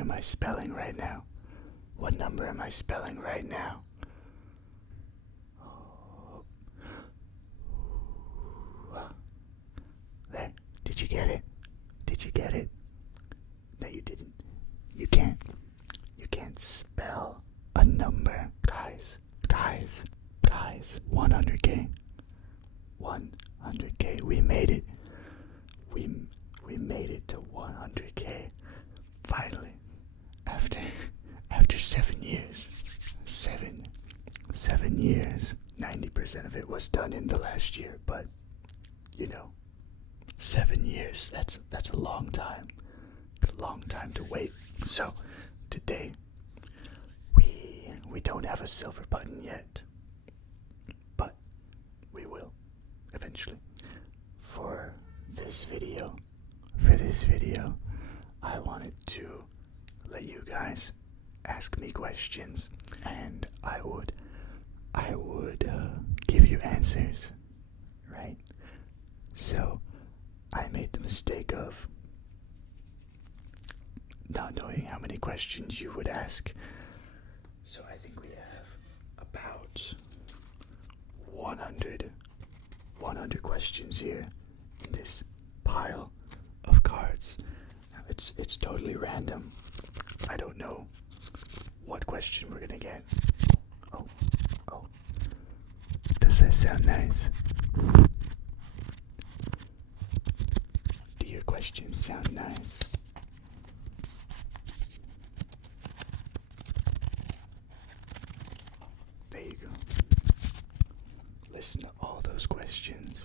am I spelling right now? What number am I spelling right now? There. Did you get it? Did you get it? No, you didn't. You can't. You can't spell a number. Guys. 100K. 100K. We made it. We made it to 100K. Finally. After 7 years. 7 years. 90% of it was done in the last year, but 7 years, that's a long time. It's a long time to wait. So today we don't have a silver button yet, but we will eventually. For this video, I wanted to let you guys ask me questions, and I would give you answers, right? So I made the mistake of not knowing how many questions you would ask. So I think we have about 100 questions here in this pile of cards. Now it's totally random. I don't know what question we're gonna get. Oh. Does that sound nice? Do your questions sound nice? There you go. Listen to all those questions.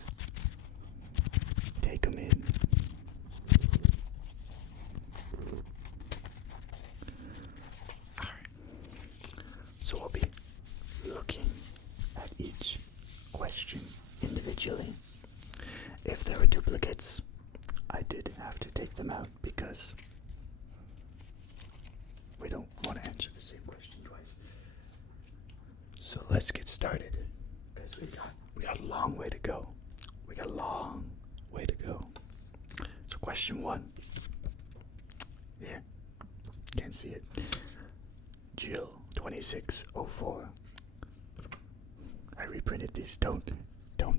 Take them in. Alright. So we'll be looking at each question individually. If there were duplicates, I did have to take them out because we don't want to answer the same question twice. So let's get started, because we got a long way to go. So question 1. Here, can't see it. Jill 2604. I reprinted these. Don't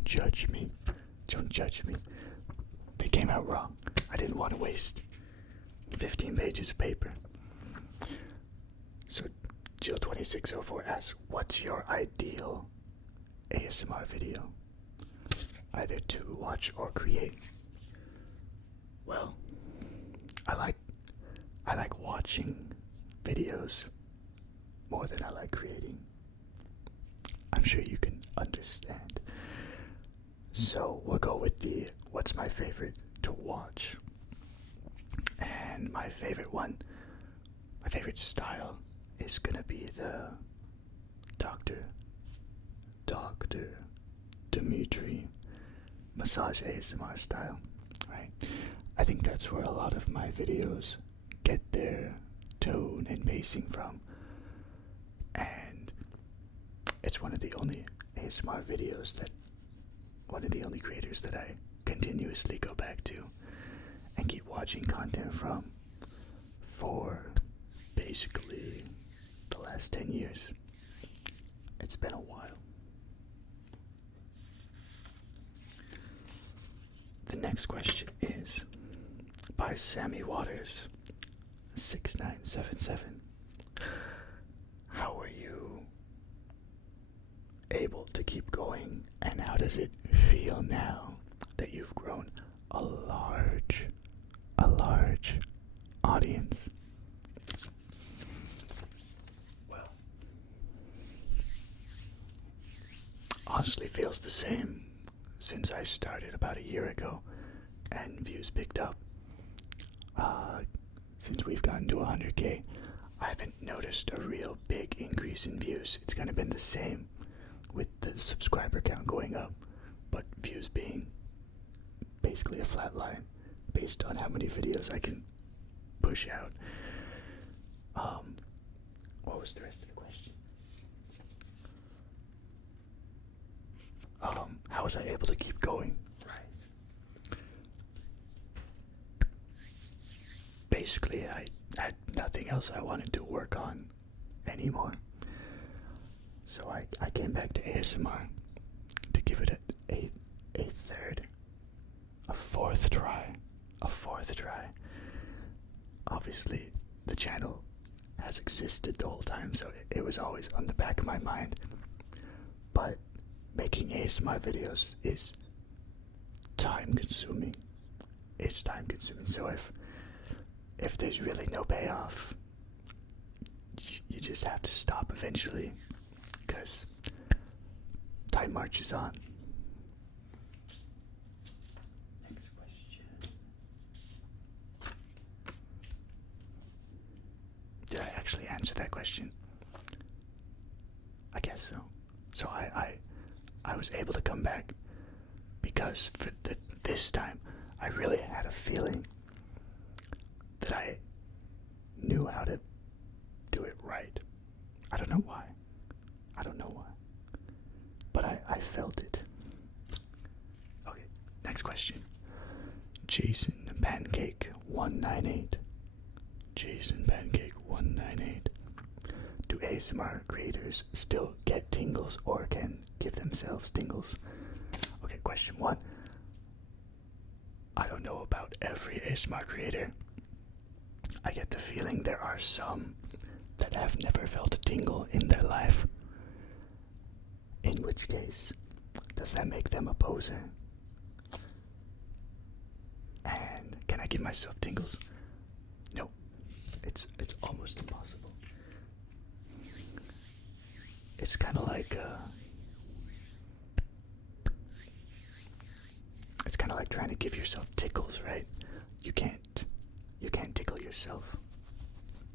judge me. Don't judge me. They came out wrong. I didn't want to waste 15 pages of paper. So Jill 2604 asks, what's your ideal ASMR video? Either to watch or create. Well, I like watching videos more than I like creating. I'm sure you can understand. So we'll go with the what's my favorite to watch. And my favorite style is gonna be the Dr. Dimitri massage ASMR style, right? I think that's where a lot of my videos get their tone and pacing from. And it's one of the only creators that I continuously go back to and keep watching content from for basically the last 10 years. It's been a while. The next question is by Sammy Waters 6977. How are you able to keep going, and how does it feel now that you've grown a large audience? Well, honestly feels the same since I started about a year ago and views picked up. Since we've gotten to 100K, I haven't noticed a real big increase in views. It's kind of been the same with the subscriber count going up, but views being basically a flat line based on how many videos I can push out. What was the rest of the question? How was I able to keep going? Right. Basically, I had nothing else I wanted to work on anymore. So I came back to ASMR to give it a third, a fourth try. Obviously, the channel has existed the whole time, so it was always on the back of my mind. But making ASMR videos is time consuming. It's time consuming. So if there's really no payoff, you just have to stop eventually, because time marches on. Next question. Did I actually answer that question? I guess so. So I was able to come back because for this time I really had a feeling that I knew how to do it right. I don't know why. But I felt it. Okay, next question. Jason Pancake 198. Jason Pancake 198. Do ASMR creators still get tingles or can give themselves tingles? Okay, question 1. I don't know about every ASMR creator. I get the feeling there are some that have never felt a tingle in their life. In which case, does that make them a poser? And can I give myself tingles? No. It's almost impossible. It's kind of like trying to give yourself tickles, right? You can't tickle yourself.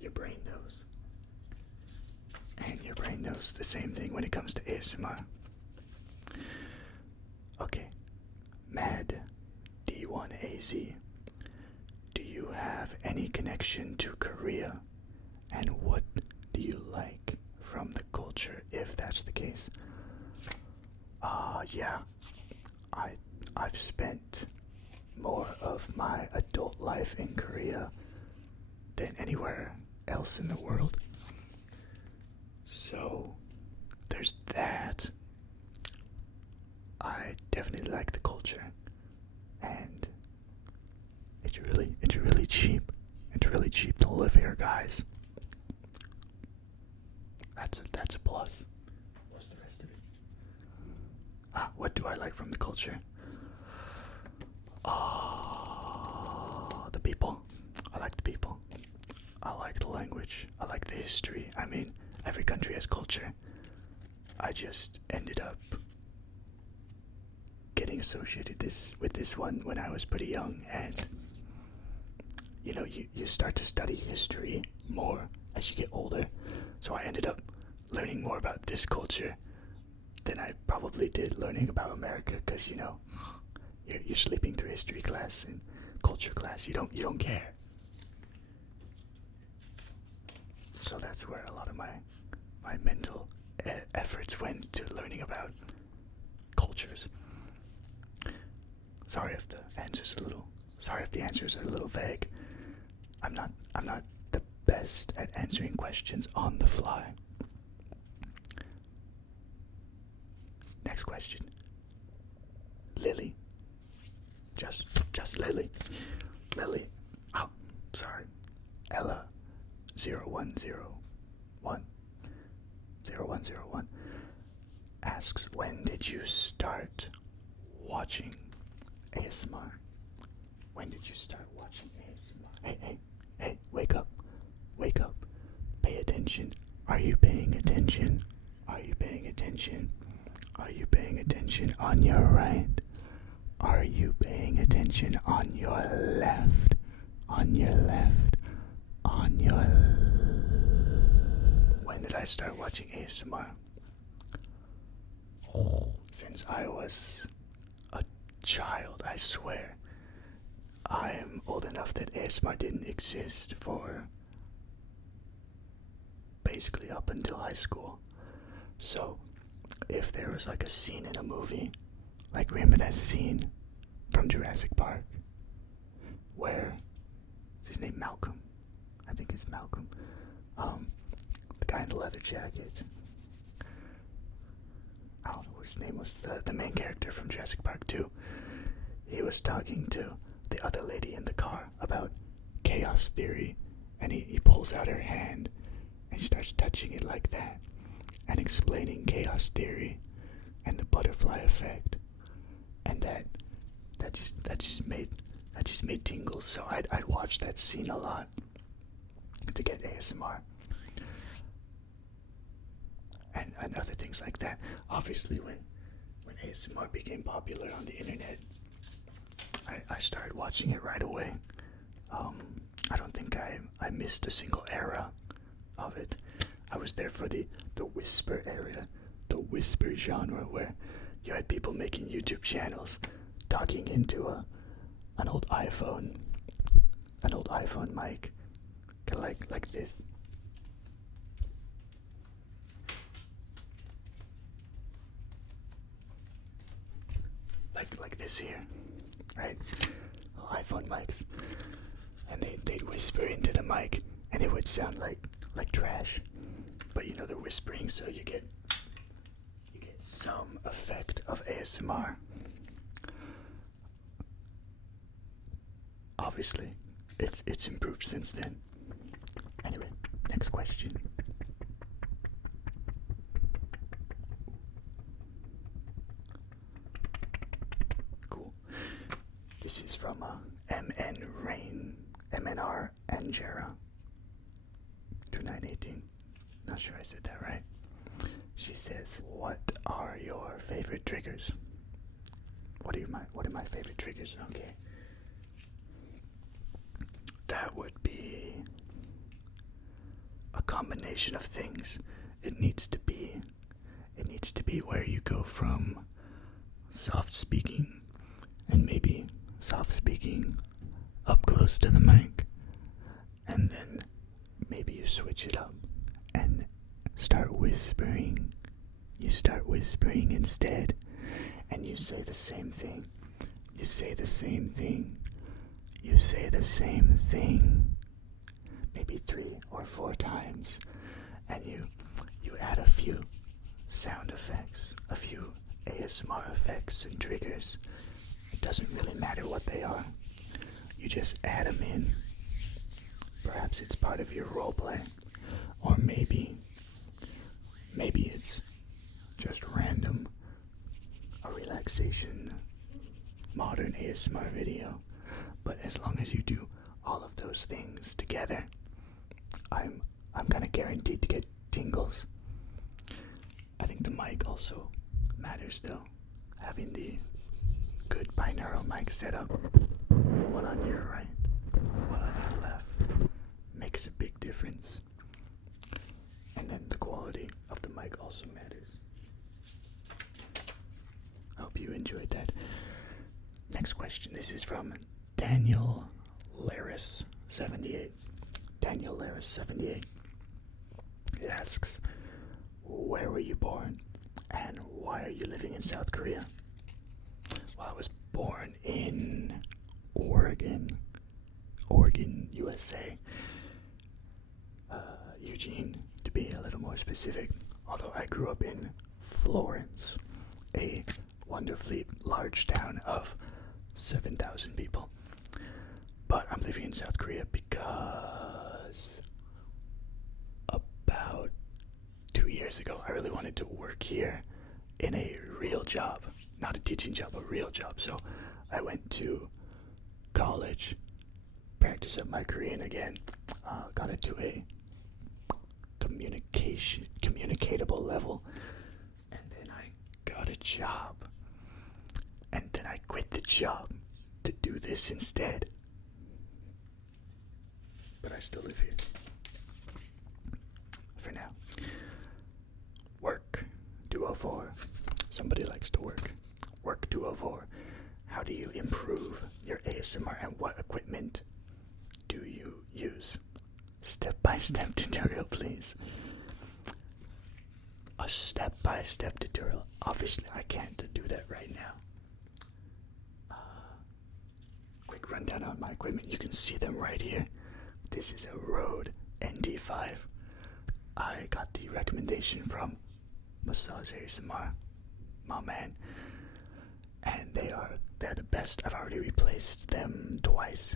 Your brain knows. And your brain knows the same thing when it comes to ASMR. Okay. Mad D1AZ. Do you have any connection to Korea? And what do you like from the culture, if that's the case? Yeah. I've spent more of my adult life in Korea than anywhere else in the world. So there's that. I definitely like the culture, and it's really cheap. It's really cheap to live here, guys. That's a plus. What's the rest of it? What do I like from the culture? The people. I like the people. I like the language. I like the history. I mean, every country has culture. I just ended up getting associated with this one when I was pretty young, and you know, you start to study history more as you get older. So I ended up learning more about this culture than I probably did learning about America, because you know, you're sleeping through history class and culture class. You don't care. So that's where a lot of my mental efforts went to learning about cultures. Sorry if the answer's a little vague. I'm not the best at answering questions on the fly. Next question. Lily. Just Lily. Lily. Oh, sorry. Ella 0101 asks, when did you start watching ASMR? When did you start watching ASMR? Hey, wake up. Pay attention. Are you paying attention? Are you paying attention? Are you paying attention on your right? Are you paying attention on your left? On your left? On your... When did I start watching ASMR? Since I was a child, I swear. I'm old enough that ASMR didn't exist for basically up until high school. So if there was like a scene in a movie, like remember that scene from Jurassic Park where, is his name Malcolm? I think it's Malcolm. The guy in the leather jacket. I don't know what his name was. The main character from Jurassic Park 2. He was talking to the other lady in the car about chaos theory, and he pulls out her hand and he starts touching it like that and explaining chaos theory and the butterfly effect, and that just made tingles. So I'd watch that scene a lot to get ASMR and other things like that. Obviously, when ASMR became popular on the internet, I started watching it right away. I don't think I missed a single era of it. I was there for the whisper era, the whisper genre, where you had people making YouTube channels talking into an old iPhone mic, kind of like this. Like this here, right? iPhone mics, and they'd whisper into the mic, and it would sound like trash, but you know they're whispering, so you get some effect of ASMR. Obviously, it's improved since then. Anyway, next question. Cool. This is from MNR Angera 2918. Not sure I said that right. She says, "What are your favorite triggers?" What are my favorite triggers? Okay. That would be a combination of things. It needs to be where you go from soft speaking, and maybe soft speaking up close to the mic, and then maybe you switch it up and start whispering. You start whispering instead, and you say the same thing. You say the same thing. You say the same thing, maybe 3 or 4 times, and you add a few sound effects, a few ASMR effects and triggers. It doesn't really matter what they are. You just add them in. Perhaps it's part of your roleplay, or maybe it's just random, a relaxation, modern ASMR video. But as long as you do all of those things together, I'm kind of guaranteed to get tingles. I think the mic also matters though. Having the good binaural mic setup, one on your right, one on your left, makes a big difference. And then the quality of the mic also matters. Hope you enjoyed that. Next question. This is from Daniel Laris 78. Daniel Laris 78. It asks, where were you born and why are you living in South Korea? Well, I was born in Oregon, USA. Eugene, to be a little more specific, although I grew up in Florence, a wonderfully large town of 7,000 people. But I'm living in South Korea because about 2 years ago, I really wanted to work here in a real job, not a teaching job, a real job. So I went to college, practice up my Korean again, got it to a communicatable level, and then I got a job, and then I quit the job to do this instead. But I still live here for now. Work 204. Somebody likes to work. Work 204. How do you improve your ASMR and what equipment do you use? Step-by-step tutorial, please. A step-by-step tutorial. Obviously, I can't do that right now. Quick rundown on my equipment. You can see them right here. This is a Rode NT5. I got the recommendation from Massage ASMR, my man, and they're the best. I've already replaced them twice,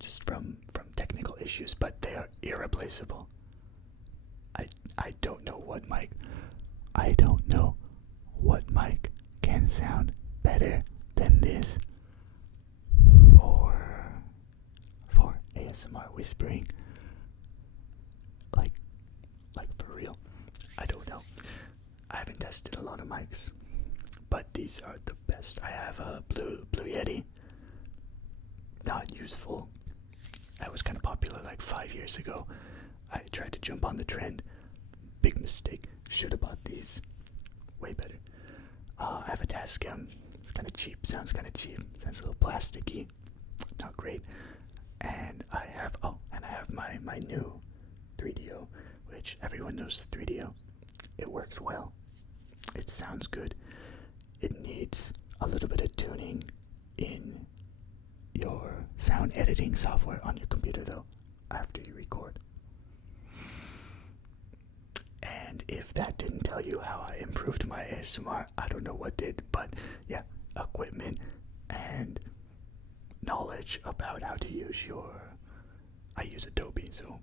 just from technical issues, but they are irreplaceable. I don't know what mic can sound better than this for ASMR whispering. Like for real. I don't know. I haven't tested a lot of mics, but these are the best. I have a Blue Yeti. Not useful. That was kind of popular like 5 years ago. I tried to jump on the trend. Big mistake. Should have bought these. Way better. I have a Tascam. It's kind of cheap. Sounds kind of cheap. Sounds a little plasticky. Not great. And I have my new 3DO, which everyone knows the 3DO. It works well. It sounds good. It needs a little bit of tuning in your sound editing software on your computer though, after you record. And if that didn't tell you how I improved my ASMR, I don't know what did, but yeah, equipment and knowledge about how to use I use Adobe, so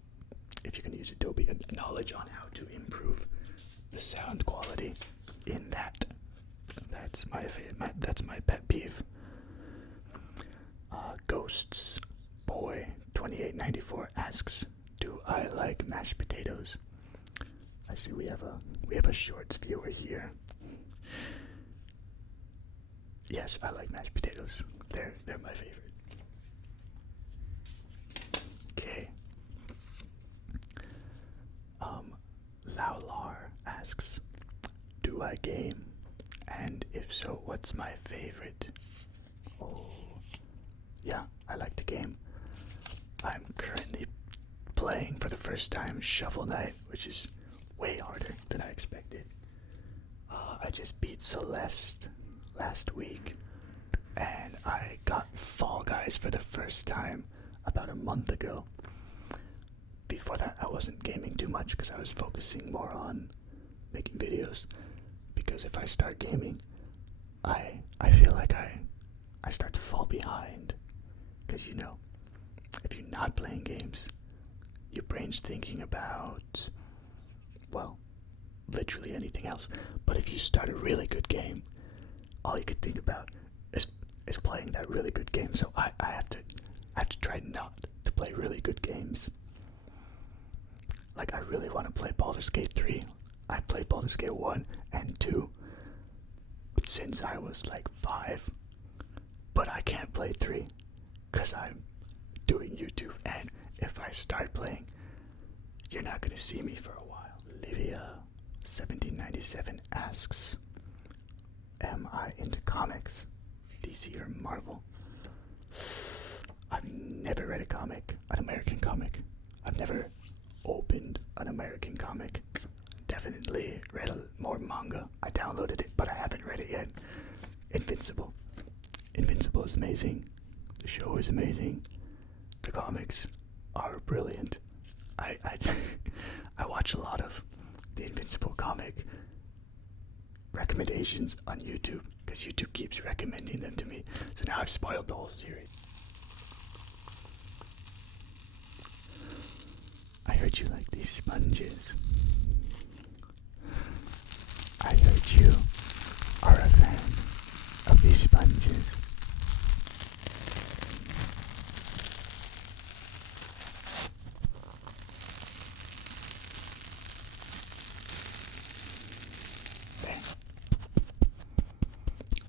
if you can use Adobe, knowledge on how to improve the sound quality in that. That's my pet peeve. Ghosts Boy 2894 asks, "Do I like mashed potatoes?" I see we have a shorts viewer here. Yes, I like mashed potatoes. They're my favorite. Okay. Laular asks, "Do I game? And if so, what's my favorite?" Oh, yeah, I like the game. I'm currently playing for the first time Shovel Knight, which is way harder than I expected. I just beat Celeste last week, and I got Fall Guys for the first time about a month ago. Before that, I wasn't gaming too much because I was focusing more on making videos. Because if I start gaming, I feel like I start to fall behind. Because if you're not playing games, your brain's thinking about, well, literally anything else. But if you start a really good game, all you could think about is playing that really good game. So I have to try not to play really good games. Like, I really want to play Baldur's Gate 3. I played Baldur's Gate 1 and 2 since I was like 5. But I can't play 3 because I'm doing YouTube. And if I start playing, you're not going to see me for a while. Livia1797 asks, "Am I into comics, DC or Marvel?" I've never read a comic, an American comic. I've never opened an American comic. Definitely read more manga. I downloaded it, but I haven't read it yet. Invincible. Invincible is amazing. The show is amazing. The comics are brilliant. I watch a lot of the Invincible comic recommendations on YouTube because YouTube keeps recommending them to me. So now I've spoiled the whole series. I heard you like these sponges. I heard you are a fan of these sponges.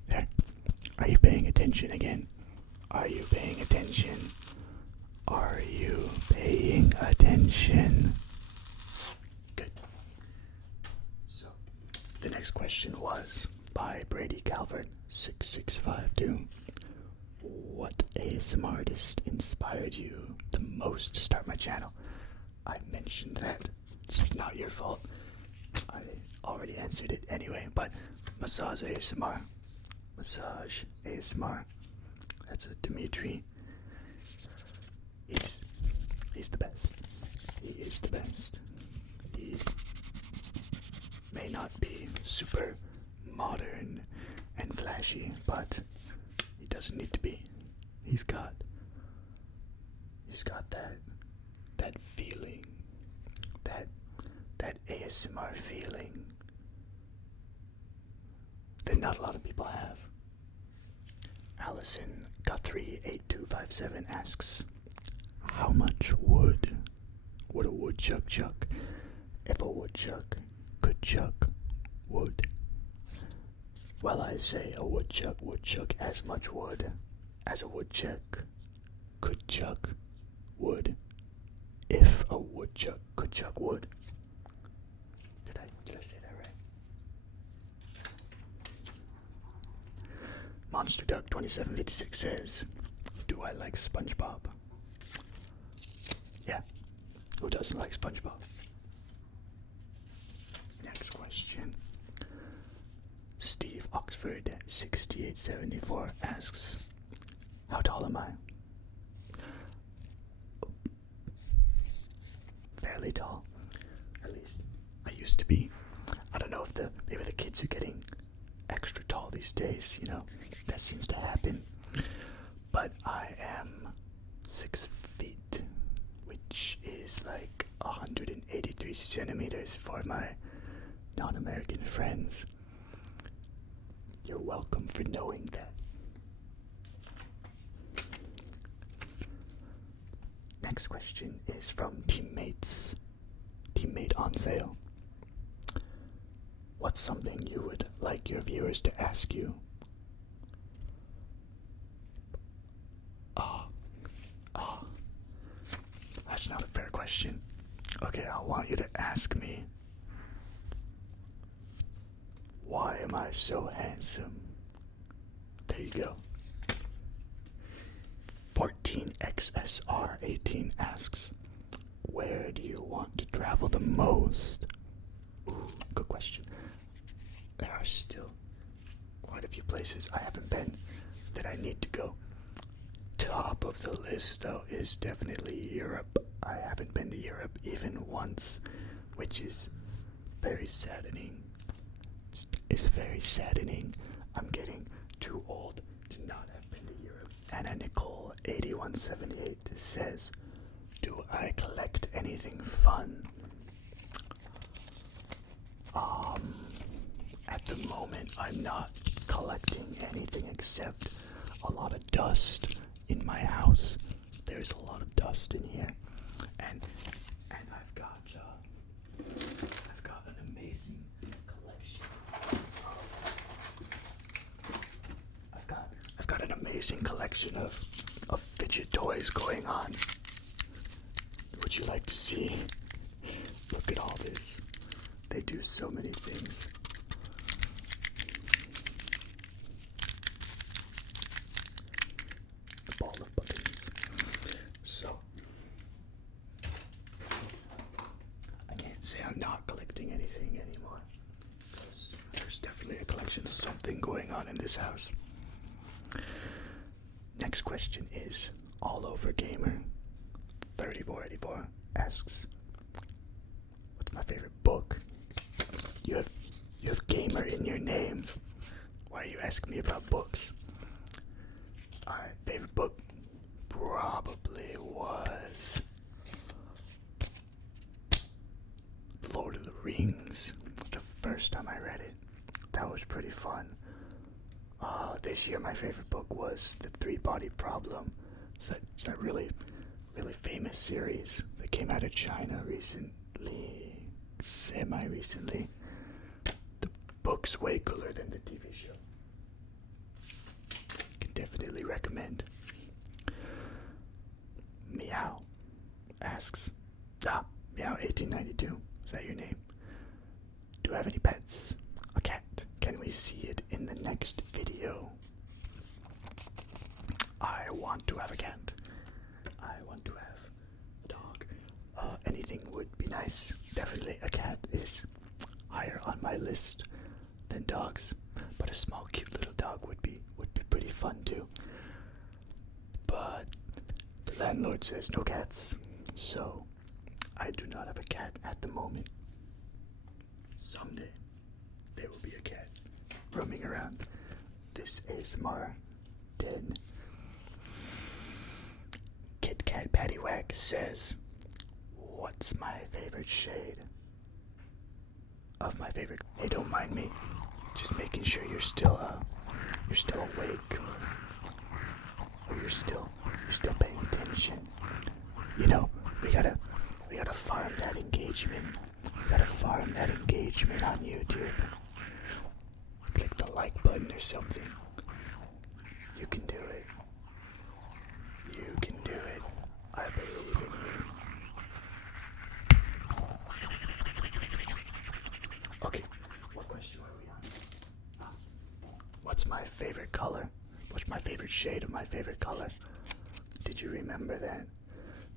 There. Are you paying attention again? Are you paying attention? Are you paying attention? Good. So, the next question was by Brady Calvert 6652. What ASMR artist inspired you the most to start my channel? I mentioned that. It's not your fault. I already answered it anyway, but Massage ASMR. Massage ASMR. That's a Dimitri. He's got that feeling, that ASMR feeling that not a lot of people have. Allison Guthrie8257 asks, how much wood would a woodchuck chuck if a woodchuck could chuck wood? Well, I say a woodchuck would chuck as much wood as a woodchuck could chuck wood if a woodchuck could chuck wood. Did I say that right? Monster Duck 2756 says, do I like SpongeBob? Yeah. Who doesn't like SpongeBob? Next question. Steve Oxford 6874 asks, how tall am I? Fairly tall. At least I used to be. I don't know if maybe the kids are getting extra tall these days, you know. That seems to happen. But I am 6 feet, which is like 183 centimeters for my non-American friends. You're welcome for knowing that. Next question is from Teammate on Sale. What's something you would like your viewers to ask you? That's not a fair question. Okay, I want you to ask me, why am I so handsome? There you go. 14XSR18 asks, where do you want to travel the most? Ooh, good question. There are still quite a few places I haven't been that I need to go. Top of the list, though, is definitely Europe. I haven't been to Europe even once, which is very saddening. It's very saddening. I'm getting too old to not have been to Europe. Anna Nicole 8178 says, do I collect anything fun? At the moment, I'm not collecting anything except a lot of dust in my house. There's a lot of dust in here, and I've got an amazing collection. I've got an amazing collection of fidget toys going on. Would you like to see? Look at all this. They do so many things. The ball of buttons. So, I can't say I'm not collecting anything anymore, because there's definitely a collection of something going on in this house. Next question is All Over Gamer 3484 asks, what's my favorite book? You have gamer in your name. Why are you asking me about books? Alright, favorite book probably was Lord of the Rings. The first time I read it, that was pretty fun. This year my favorite book was The Three-Body Problem. It's that really, really famous series that came out of China recently, semi-recently. The book's way cooler than the TV show. Can definitely recommend. Meow asks, Meow1892, is that your name? Do I have any pets? A cat. Can we see it in the next video? I want to have a cat. I want to have a dog. Anything would be nice. Definitely a cat is higher on my list than dogs, but a small cute little dog would be pretty fun too. But the landlord says no cats, so I do not have a cat at the moment. Someday there will be a cat roaming around this ASMR den. Kit Kat Paddywhack says, what's my favorite shade of my favorite? Hey, don't mind me. Just making sure you're still awake, or you're still paying attention. You know, we gotta farm that engagement. We gotta farm that engagement on YouTube. Click the like button or something. You can do it. You can do it. I believe in you. Okay, what question are we on? What's my favorite color? What's my favorite shade of my favorite color? Did you remember that?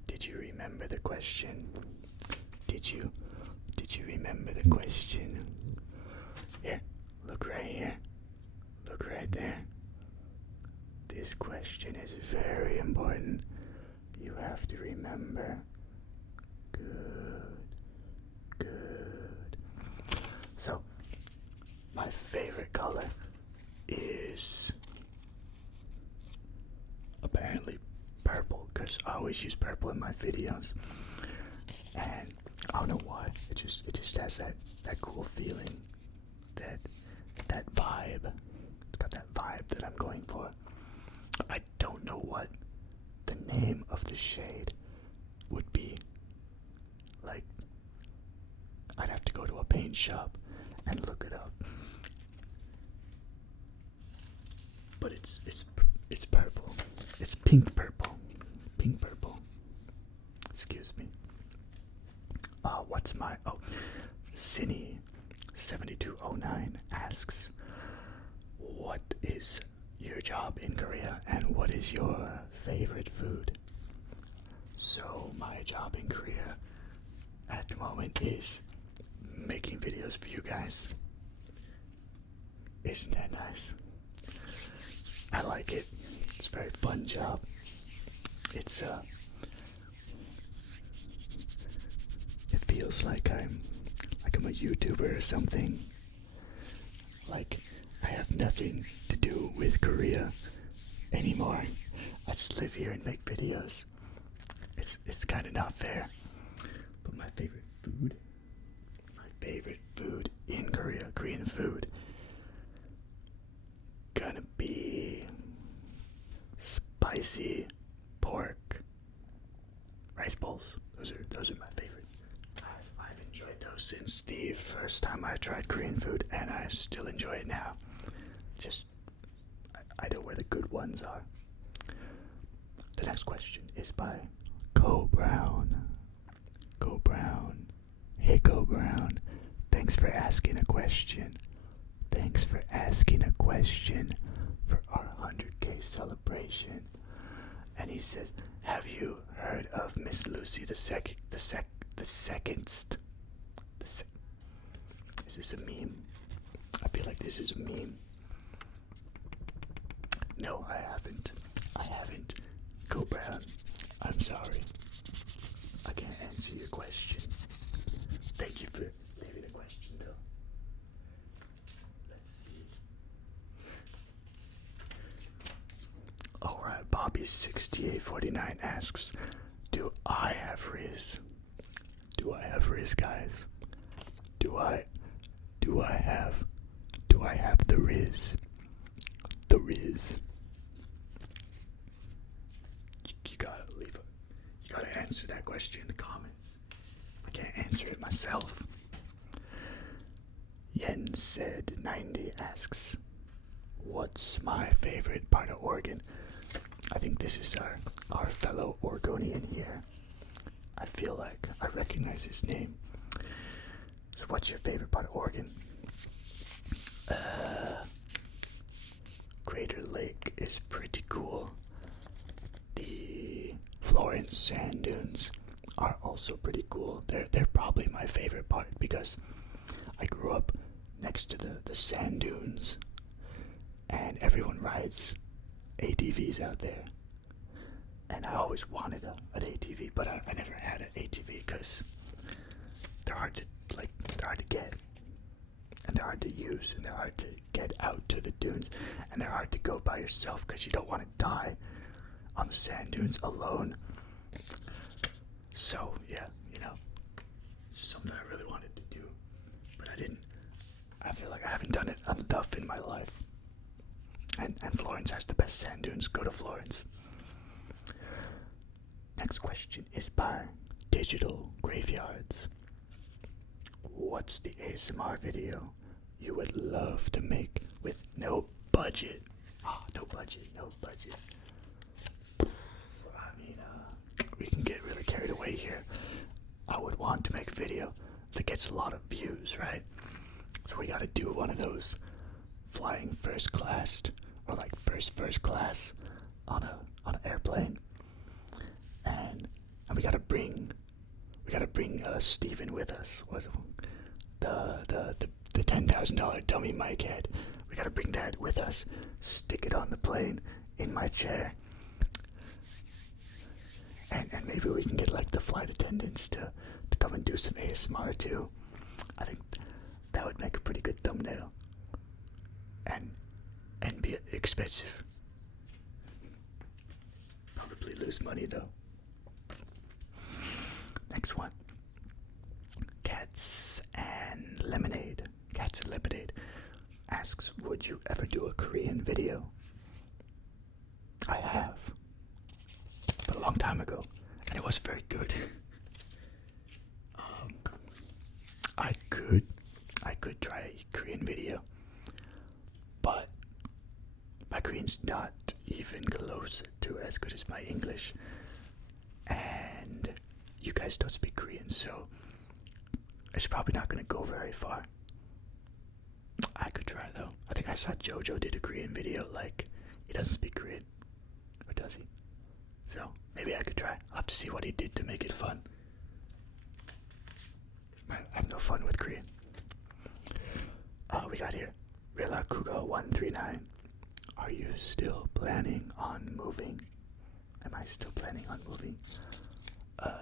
Did you remember the question? Did you remember the question? Here, look right here. Look right there. This question is very important. You have to remember. Good. Good. So, my favorite color is apparently purple, because I always use purple in my videos. And I don't know why. It just has that cool feeling. That vibe. It's got that vibe that I'm going for. I don't know what the name of the shade would be. Like, I'd have to go to a paint shop and look it up. But it's purple. It's pink purple. Pink purple. Excuse me. What's my Cine7209 asks, what is your job in Korea and what is your favorite food? So my job in Korea at the moment is making videos for you guys. Isn't that nice? I like it. It's a very fun job. It feels like I'm a YouTuber or something. Like I have nothing to do with Korea anymore. I just live here and make videos. It's kind of not fair. But my favorite food in Korea, Korean food, gonna be spicy pork rice bowls. Those are my favorite. I've enjoyed those since the first time I tried Korean food, and I still enjoy it now. Just I know where the good ones are. The next question is by Go Brown. Go Brown. Hey Go Brown. Thanks for asking a question. Thanks for asking a question for our 100K celebration. And he says, have you heard of Miss Lucy the second? Is this a meme? I feel like this is a meme. No, I haven't. Go Brown. I'm sorry. I can't answer your question. Thank you for leaving a question, though. Let's see. Alright, Bobby6849 asks, do I have Riz? Do I have Riz, guys? Do I have the Riz? The Riz. You gotta answer that question in the comments. I can't answer it myself. Yen said 90 asks, what's my favorite part of Oregon? I think this is our fellow Oregonian here. I feel like I recognize his name. So what's your favorite part of Oregon? Crater Lake is pretty cool. The Florence sand dunes are also pretty cool. They're probably my favorite part because I grew up next to the sand dunes, and everyone rides ATVs out there. And I always wanted an ATV, but I never had an ATV because they're hard to get, and they're hard to use, and they're hard to get out to the dunes, and they're hard to go by yourself because you don't want to die on the sand dunes alone. So yeah, something I really wanted to do, but I didn't. I feel like I haven't done it enough in my life. And Florence has the best sand dunes. Go to Florence. Next question is by Digital Graveyards. What's the ASMR video you would love to make with no budget? No budget. I mean, we can get really carried away here. I would want to make a video that gets a lot of views, right? So we gotta do one of those flying first class, or like first class on an airplane, and we gotta bring Steven with us. What the $10,000 dummy mic head? We gotta bring that with us. Stick it on the plane in my chair, and maybe we can get like the flight attendants to come and do some ASMR too. I think that would make a pretty good thumbnail, and be expensive. Probably lose money though. Next one. Cats and Lemonade asks, would you ever do a Korean video? I have, but a long time ago, and it was very good. I could try a Korean video, but my Korean's not even close to as good as my English, and you guys don't speak Korean, so it's probably not gonna go very far. I could try though. I think I saw Jojo did a Korean video. Like, he doesn't speak Korean, or does he? So maybe I could try. I'll have to see what he did to make it fun. I have no fun with Korean. We got here Rilakuga139. Are you still planning on moving? Am I still planning on moving?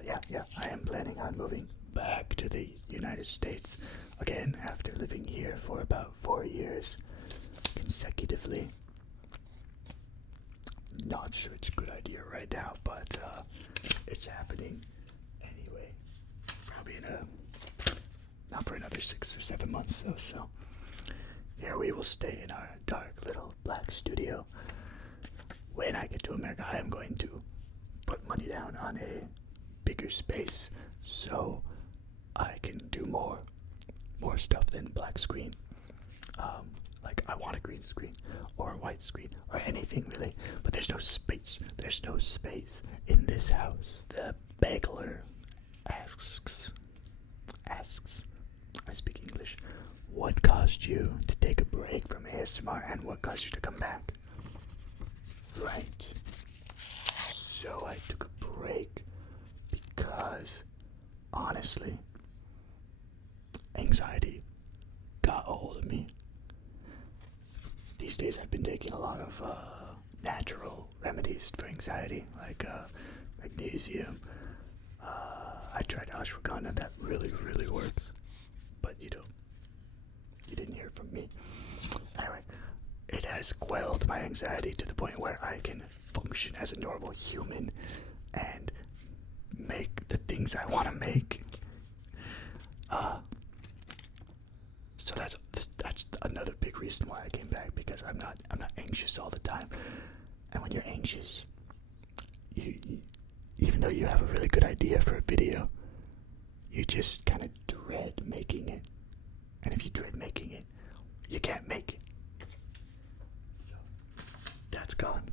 Yeah, I am planning on moving back to the United States again after living here for about 4 years consecutively. Not sure it's a good idea right now, but it's happening anyway. Probably not for another 6 or 7 months though, so here we will stay in our dark little black studio. When I get to America, I am going to put money down on a bigger space so I can do more stuff than black screen. Like, I want a green screen or a white screen or anything really, but there's no space. There's no space in this house. The beggar asks, I speak English, what caused you to take a break from ASMR and what caused you to come back? Right. So I took a break because, honestly, anxiety got a hold of me. These days I've been taking a lot of natural remedies for anxiety, like magnesium. I tried ashwagandha, that really, really works. But you didn't hear from me. Anyway, it has quelled my anxiety to the point where I can function as a normal human and make the things I want to make. So that's another big reason why I came back, because I'm not anxious all the time. And when you're anxious, you even though you have a really good idea for a video, you just kind of dread making it. And if you dread making it, you can't make it. So that's gone.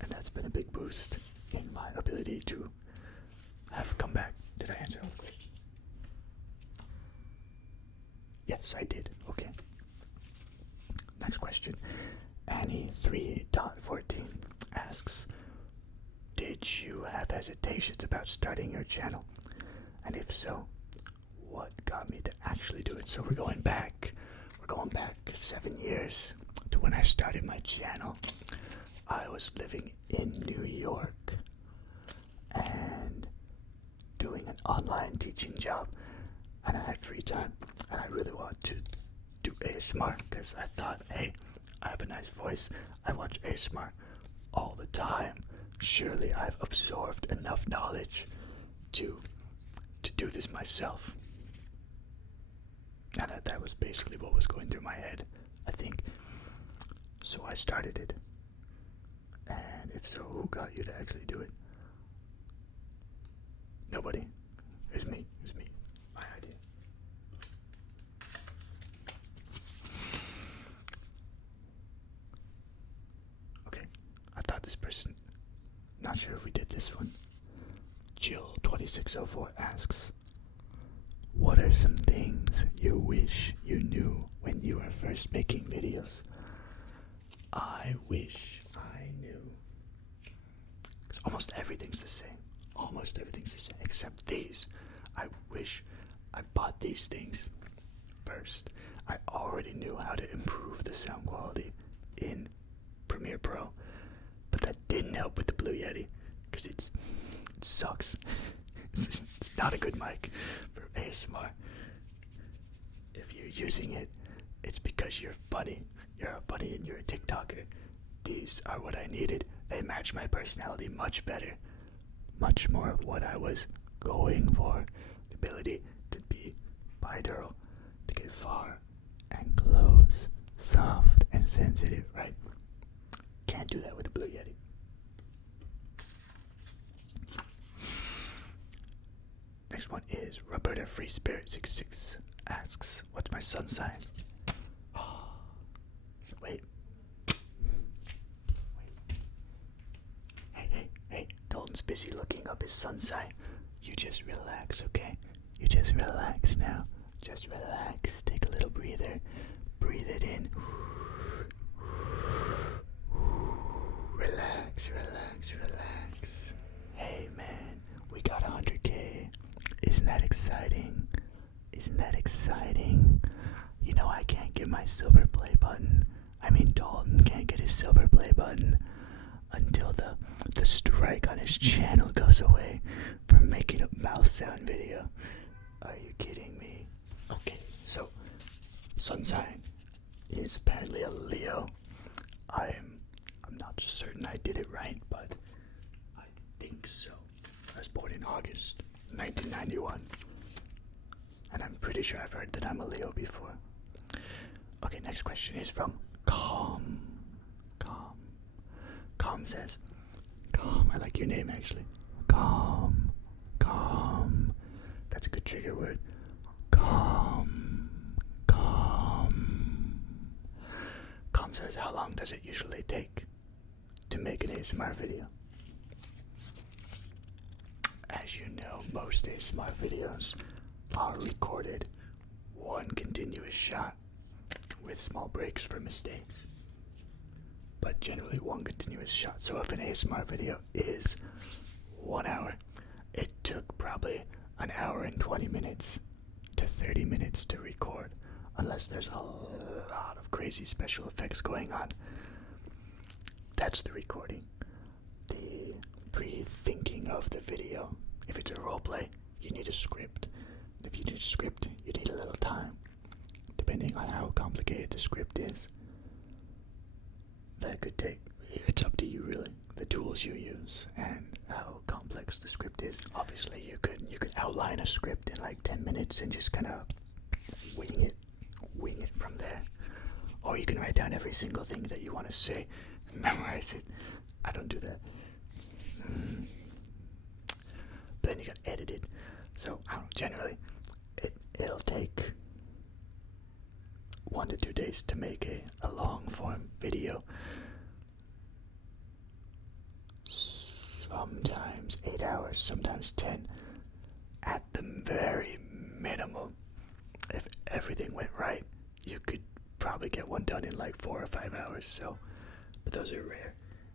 And that's been a big boost in my ability to have come back. Did I answer all the questions? Yes, I did. Okay. Next question. Annie3.14 asks, did you have hesitations about starting your channel? And if so, what got me to actually do it? So we're going back 7 years to when I started my channel. I was living in New York and doing an online teaching job, and I had free time, and I really wanted to do ASMR because I thought, hey, I have a nice voice. I watch ASMR all the time, surely I've absorbed enough knowledge to do this myself. And that was basically what was going through my head, I think. So I started it. And if so, who got you to actually do it? Nobody. It was me. My idea. Okay. I thought this person, not sure if we did this one. Jill2604 asks, what are some things you wish you knew when you were first making videos? I wish I knew. Because almost everything's the same. Except these. I wish I bought these things first. I already knew how to improve the sound quality in Premiere Pro. But that didn't help with the Blue Yeti. Because it sucks. It's not a good mic for ASMR. If you're using it, it's because you're funny. You're funny and you're a TikToker. These are what I needed. They match my personality much better. Much more of what I was going for. The ability to be binaural, to get far and close, soft and sensitive, right? Can't do that with the Blue Yeti. Next one is Roberta Free Spirit 66 asks, what's my sun sign? Oh, wait. Hey, Dalton's busy looking up his sun sign. You just relax, okay? You just relax now. Just relax. Take a little breather. Breathe it in. Relax. Hey man, we got 100K. Isn't that exciting? You know I can't get my silver play button. I mean Dalton can't get his silver play button until the strike on his channel goes away for making a mouse sound video. Are you kidding me? Okay, so sun sign is apparently a Leo. I'm not certain I did it right, but I think so. I was born in August 1991, and I'm pretty sure I've heard that I'm a Leo before. Okay, next question is from Calm says, Calm, I like your name actually. Calm. That's a good trigger word. Calm. Calm says, how long does it usually take to make an ASMR video? As you know, most ASMR videos are recorded one continuous shot with small breaks for mistakes. But generally one continuous shot. So if an ASMR video is 1 hour, it took probably an hour and 20 minutes to 30 minutes to record, unless there's a lot of crazy special effects going on. That's the recording. The pre-thinking of the video. If it's a roleplay, you need a script. If you need a script, you need a little time, depending on how complicated the script is. That could take, it's up to you really, the tools you use and how complex the script is. Obviously you could outline a script in like 10 minutes and just kind of wing it from there. Or you can write down every single thing that you want to say, memorize it. I don't do that. Then you got edited. So I don't know, generally it'll take 1 to 2 days to make a long form video. Sometimes 8 hours, sometimes 10. At the very minimum, if everything went right, you could probably get one done in like 4 or 5 hours. So, but those are rare,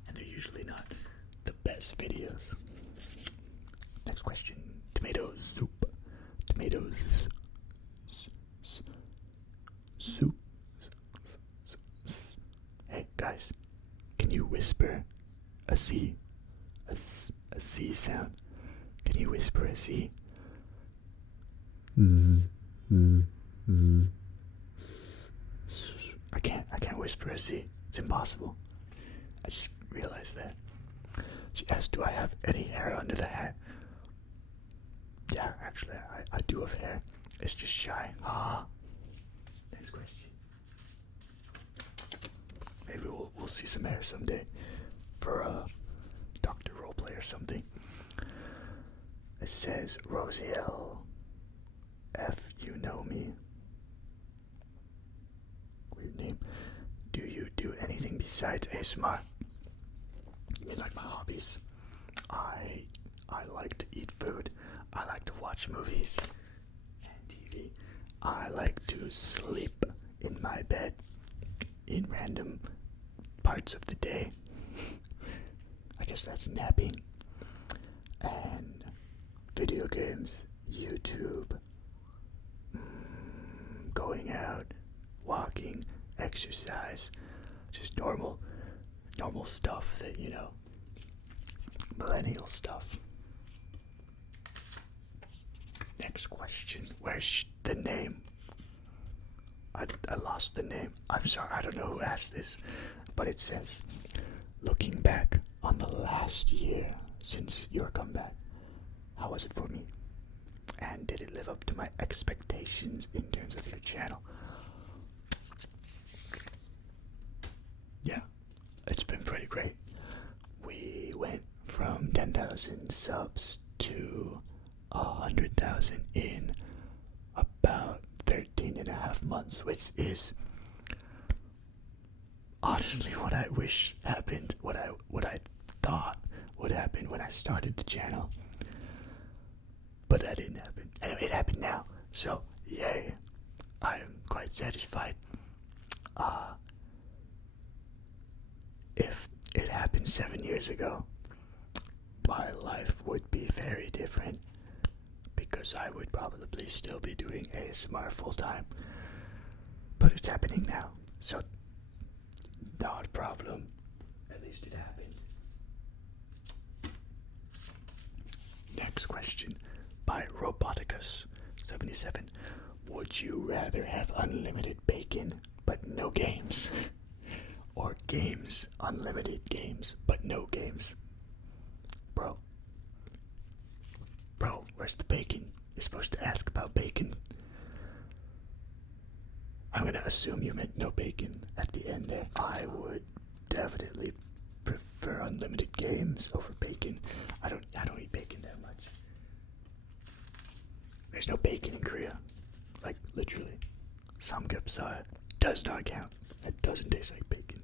and they're usually not the best videos. Next question: tomato soup. Tomatoes. Soup. Hey guys, can you whisper a C? A C sound. Can you whisper a C? I can't whisper a C. It's impossible. I just realized that. She asked, do I have any hair under the hat? Yeah, actually, I do have hair. It's just shy. Next question. Maybe we'll see some hair someday for Dr. Roleplay or something. It says, Rosiel F, you know me. Weird name. Do you do anything besides ASMR? You mean like my hobbies? I like to eat food. I like to watch movies and TV. I like to sleep in my bed in random parts of the day. I guess that's napping. And video games, YouTube, going out, walking, exercise, just normal stuff that, you know, millennial stuff. Next question. Where's the name? I lost the name. I'm sorry, I don't know who asked this, but it says, looking back on the last year since your comeback, how was it for me? And did it live up to my expectations in terms of your channel? Yeah, it's been pretty great. We went from 10,000 subs to 100,000 in about 13 and a half months, which is honestly what I wish happened, what I thought would happen when I started the channel. But that didn't happen. And it happened now. So, yay. I'm quite satisfied. If it happened 7 years ago, my life would be very different, because I would probably still be doing ASMR full time. But it's happening now, so not a problem. At least it happened. Next question by Roboticus77. Would you rather have unlimited bacon but no games? Or games, unlimited games, but no games? Bro, where's the bacon? You're supposed to ask about bacon. I'm gonna assume you meant no bacon at the end there. I would definitely prefer unlimited games over bacon. I don't eat bacon that much. There's no bacon in Korea. Like, literally. Samgyeopsal does not count. It doesn't taste like bacon.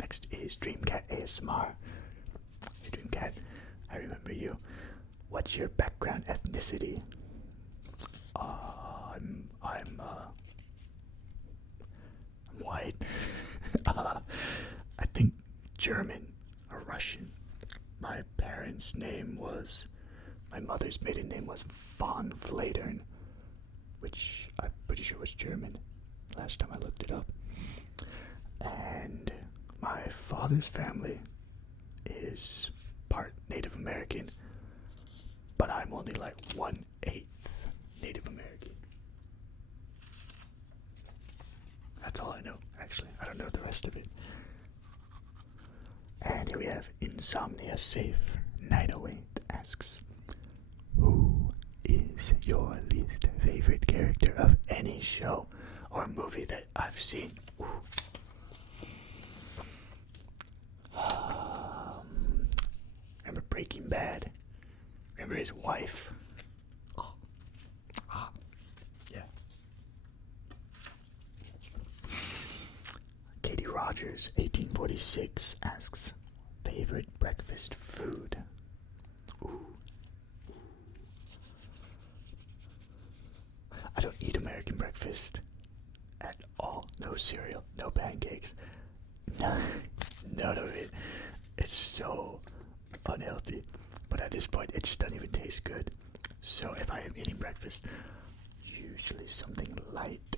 Next is Dreamcat ASMR. Hey Dreamcat, I remember you. What's your background ethnicity? I'm white. I think German or Russian. My mother's maiden name was von Fladern, which I'm pretty sure was German last time I looked it up. And my father's family is part Native American, but I'm only like 1/8 Native American. That's all I know, actually. I don't know the rest of it. And here we have Insomnia Safe 908 asks, who is your least favorite character of any show or movie that I've seen? Remember Breaking Bad? Remember his wife? Yeah. Katie Rogers, 1846, asks, favorite breakfast food? I don't eat American breakfast at all. No cereal, no pancakes, none of it. It's so unhealthy. But at this point, it just doesn't even taste good. So if I am eating breakfast, usually something light,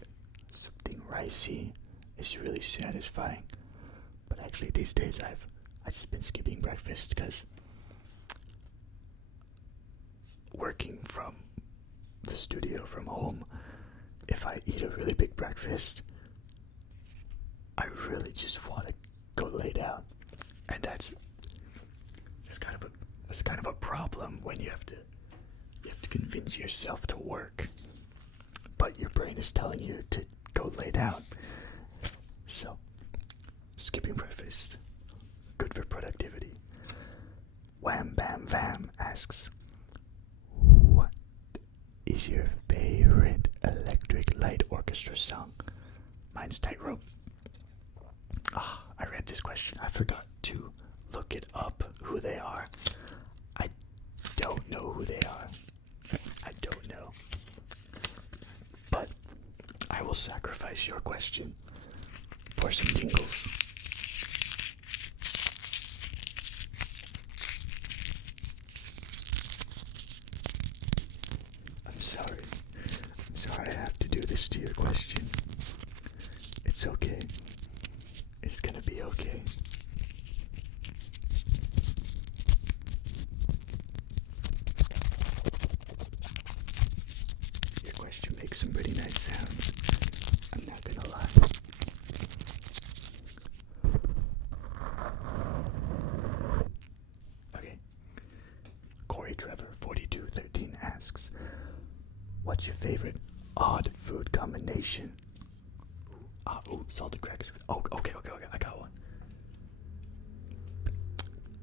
something ricey is really satisfying. But actually these days I've just been skipping breakfast because working from the studio from home, if I eat a really big breakfast, I really just want to go lay down. And that's kind of a problem when you have to convince yourself to work, but your brain is telling you to go lay down. So, skipping breakfast, good for productivity. Wham Bam Vam asks, what is your favorite Electric Light Orchestra song? Mine's Tightrope. I read this question. I forgot to look it up, who they are. I don't know who they are. I don't know. But I will sacrifice your question for some tingles. I'm sorry I have to do this to your question. It's okay. It's gonna be okay. Your question makes some pretty nice sounds. I'm not gonna lie. Okay. Corey Trevor 4213 asks, what's your favorite odd food combination? Salted crackers. Okay, I got one.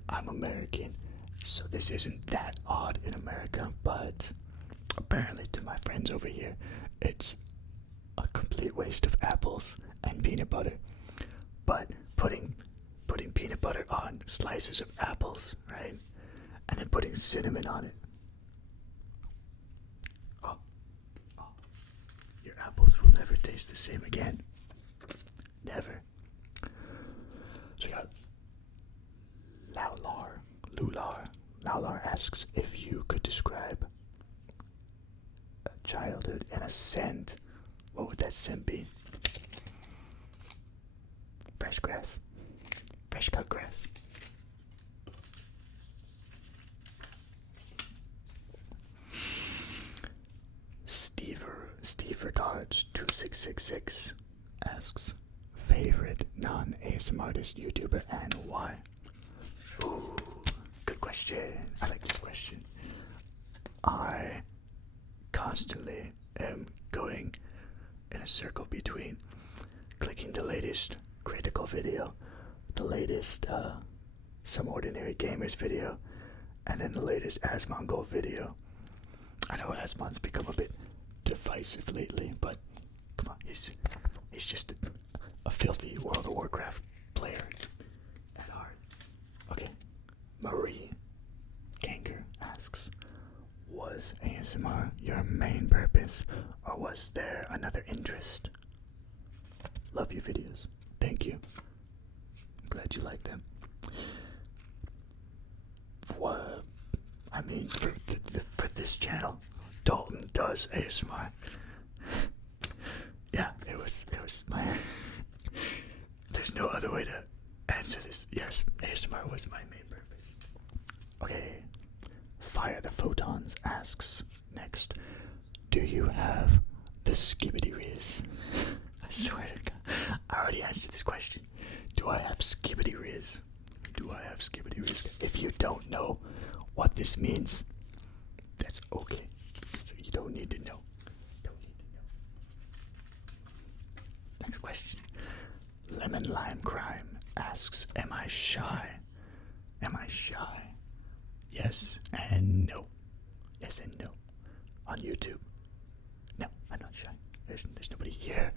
I'm American, so this isn't that odd in America, but apparently to my friends over here, it's a complete waste of apples and peanut butter. But putting peanut butter on slices of apples, right? And then putting cinnamon on it. Oh. Your apples will never taste the same again. Never. So we got Laular asks if you could describe a childhood in a scent. What would that scent be? Fresh grass. Fresh cut grass. Steve Regards 2666 asks, favorite non-ASMR artist, YouTuber, and why? Ooh, good question. I like this question. I constantly am going in a circle between clicking the latest critical video, the latest Some Ordinary Gamers video, and then the latest Asmongold video. I know Asmon's become a bit divisive lately, but come on, he's just a filthy World of Warcraft player at heart. Okay, Marie Ganger asks, was ASMR your main purpose, or was there another interest? Love your videos. Thank you. I'm glad you like them. What? I mean, for this channel, Dalton does ASMR. Yeah, it was my. There's no other way to answer this. Yes, ASMR was my main purpose. Okay, Fire the Photons asks next, do you have the Skibbity Riz? I swear to God, I already answered this question. Do I have Skibbity Riz? Do I have Skibbity Riz? If you don't know what this means, that's okay. So you don't need to know. Next question. Lemon Lime Crime asks, am I shy? Am I shy? Yes and no. Yes and no. On YouTube. No, I'm not shy. There's nobody here.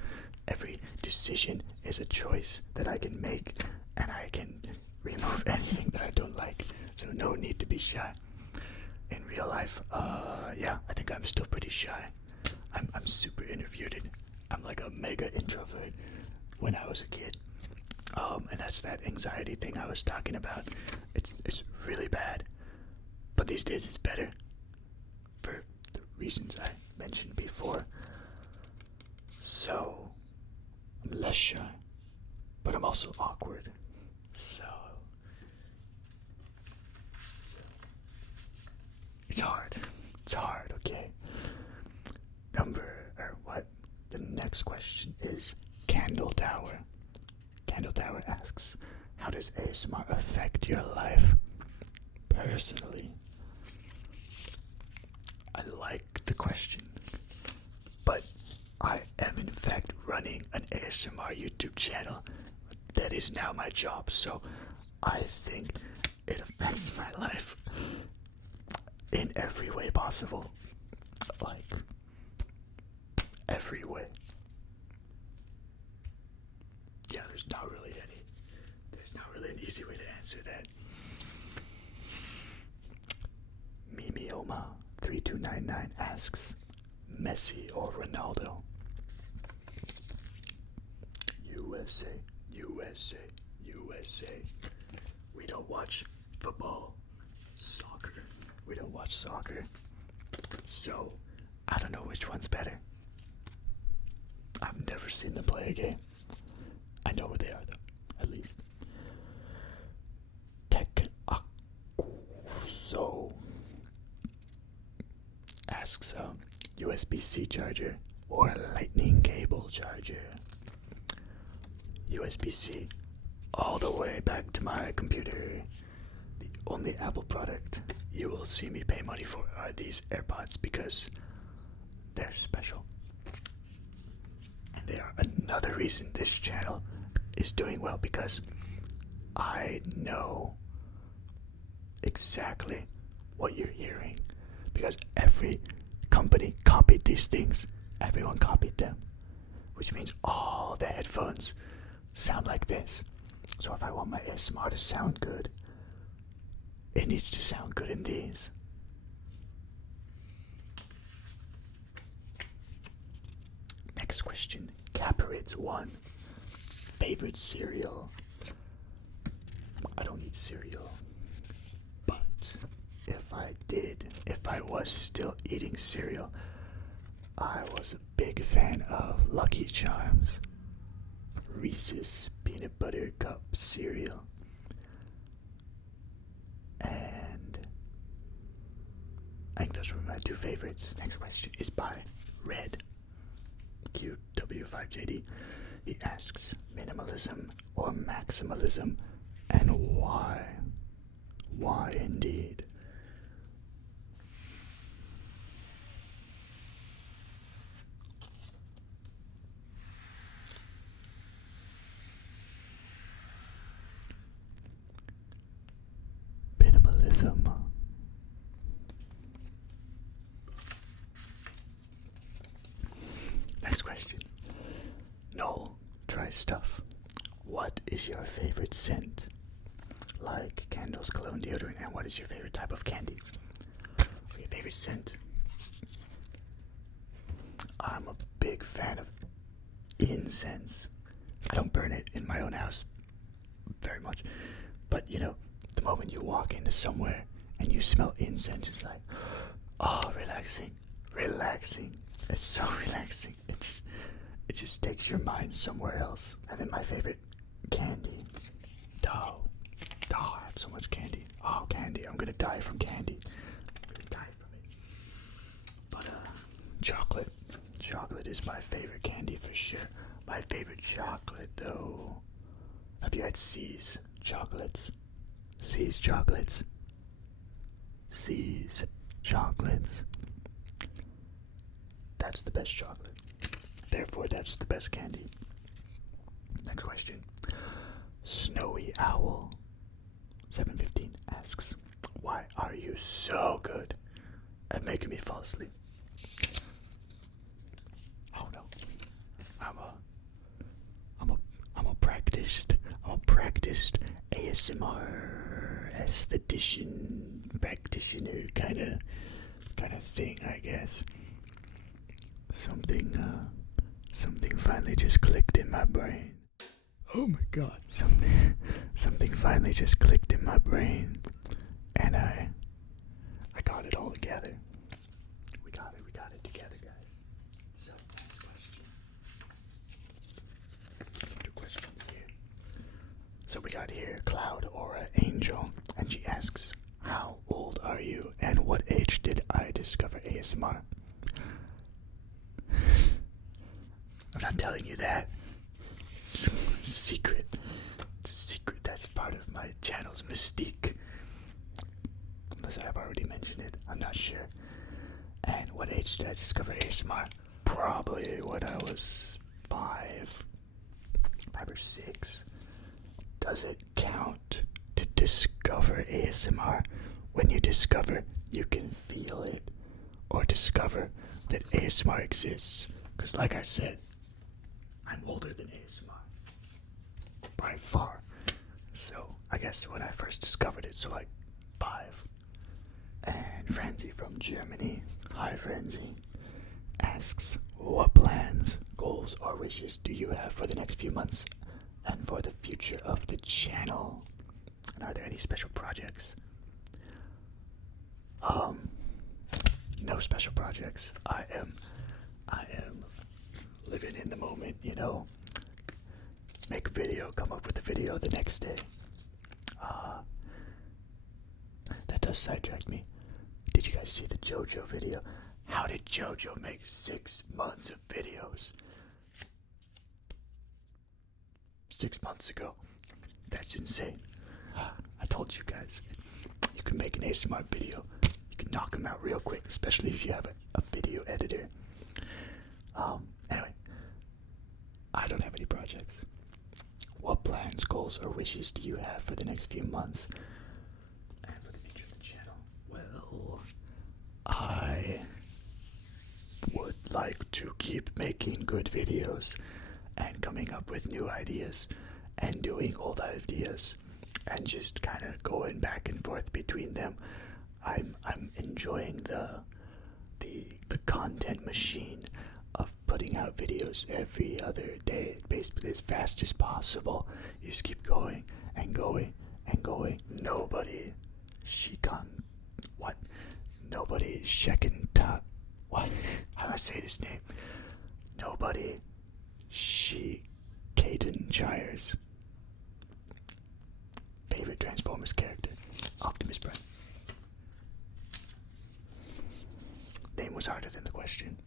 Every decision is a choice that I can make, and I can remove anything that I don't like. So no need to be shy. In real life, yeah, I think I'm still pretty shy. I'm super introverted. I'm like a mega introvert when I was a kid. And that's that anxiety thing I was talking about. It's really bad. But these days it's better. For the reasons I mentioned before. So, I'm less shy. But I'm also awkward. So it's hard. It's hard, okay? The next question is Candle Tower. Candle Tower asks, How does ASMR affect your life? Personally, I like the question, but I am in fact running an ASMR YouTube channel that is now my job, so I think it affects my life in every way possible. Like, every way. Yeah, there's not really an easy way to answer that. Mimioma3299 asks, Messi or Ronaldo? USA, USA, USA. We don't watch football, soccer. We don't watch soccer. So, I don't know which one's better. I've never seen them play a game. I know where they are, though, at least. Tech Akuso asks, USB-C charger or lightning cable charger? USB-C all the way back to my computer. The only Apple product you will see me pay money for are these AirPods because they're special. And they are another reason this channel is doing well, because I know exactly what you're hearing, because every company copied these things. Everyone copied them, which means all the headphones sound like this. So if I want my ASMR to sound good, it needs to sound good in these. Next question. Caperids1. Favorite cereal? I don't eat cereal. But if I was still eating cereal, I was a big fan of Lucky Charms, Reese's Peanut Butter Cup cereal, and I think those were my two favorites. Next question is by Red QW5JD. He asks, minimalism or maximalism, and why? Why indeed? Minimalism. Next question. Noel tries stuff. What is your favorite scent? Like candles, cologne, deodorant, and what is your favorite type of candy? Your favorite scent? I'm a big fan of incense. I don't burn it in my own house very much, but you know, the moment you walk into somewhere and you smell incense, it's like, oh, relaxing. It's so relaxing. It just takes your mind somewhere else. And then my favorite candy. Oh, I have so much candy. Oh, candy. I'm gonna die from candy. I'm gonna die from it. But chocolate. Chocolate is my favorite candy for sure. My favorite chocolate though. Have you had C's chocolates? C's chocolates. C's chocolates. That's the best chocolate. Therefore, that's the best candy. Next question. Snowy Owl 715 asks, why are you so good at making me fall asleep? Oh no. I'm a practiced ASMR aesthetician practitioner kind of thing, I guess. Something finally just clicked in my brain. Oh my god. Something finally just clicked in my brain. And I got it all together. We got it together, guys. So, next question. Two questions here. So we got here Cloud Aura Angel, and she asks, how old are you and what age did I discover ASMR? I'm not telling you that. It's a secret. It's a secret. That's mystique. Unless I've already mentioned it, I'm not sure. And what age did I discover ASMR? Probably when I was 5 or 6. Does it count to discover ASMR when you discover you can feel it, or discover that ASMR exists? Because like I said, I'm older than ASMR by far. So I guess when I first discovered it, so like 5. And Franzi from Germany, hi Franzi, asks, what plans, goals, or wishes do you have for the next few months and for the future of the channel? And are there any special projects? No special projects. I am living in the moment, you know. Make a video, come up with a video the next day. That does sidetrack me. Did you guys see the JoJo video? How did JoJo make 6 months of videos? 6 months ago. That's insane. I told you guys, you can make an ASMR video. You can knock them out real quick, especially if you have a video editor. Anyway, I don't have any projects. What plans, goals, or wishes do you have for the next few months and for the future of the channel? Well, I would like to keep making good videos and coming up with new ideas and doing old ideas and just kind of going back and forth between them. I'm enjoying the content machine of putting out videos every other day, basically as fast as possible. You just keep going and going and going. Nobody Shekinta. What? How do I say this name? Nobody Caden Gyres. Favorite Transformers character? Optimus Prime. Name was harder than the question.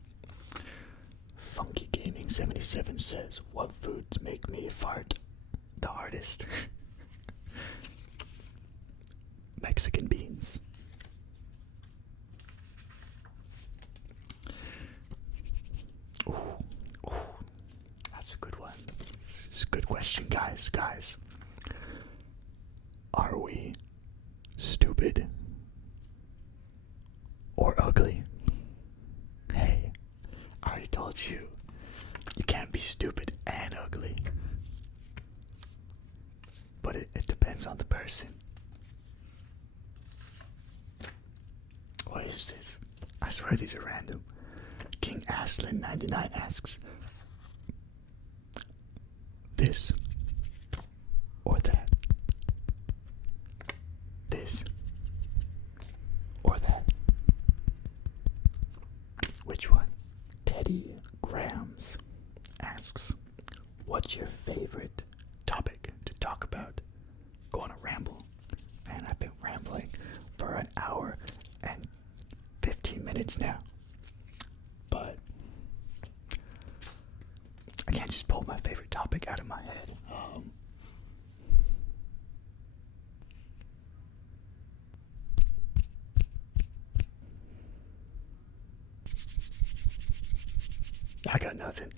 Funky Gaming 77 says, what foods make me fart the hardest? Mexican beans. Ooh, that's a good one. It's a good question, guys. Are we stupid or ugly? Hey, I already told you, you can't be stupid and ugly. But it depends on the person. What is this? I swear these are random. King Aslan 99 asks, this or that? This or that? Which one? Teddy Grams asks, what's your favorite topic to talk about? Go on a ramble. Man, I've been rambling for an hour and 15 minutes now. But I can't just pull my favorite topic out of my head. I got nothing.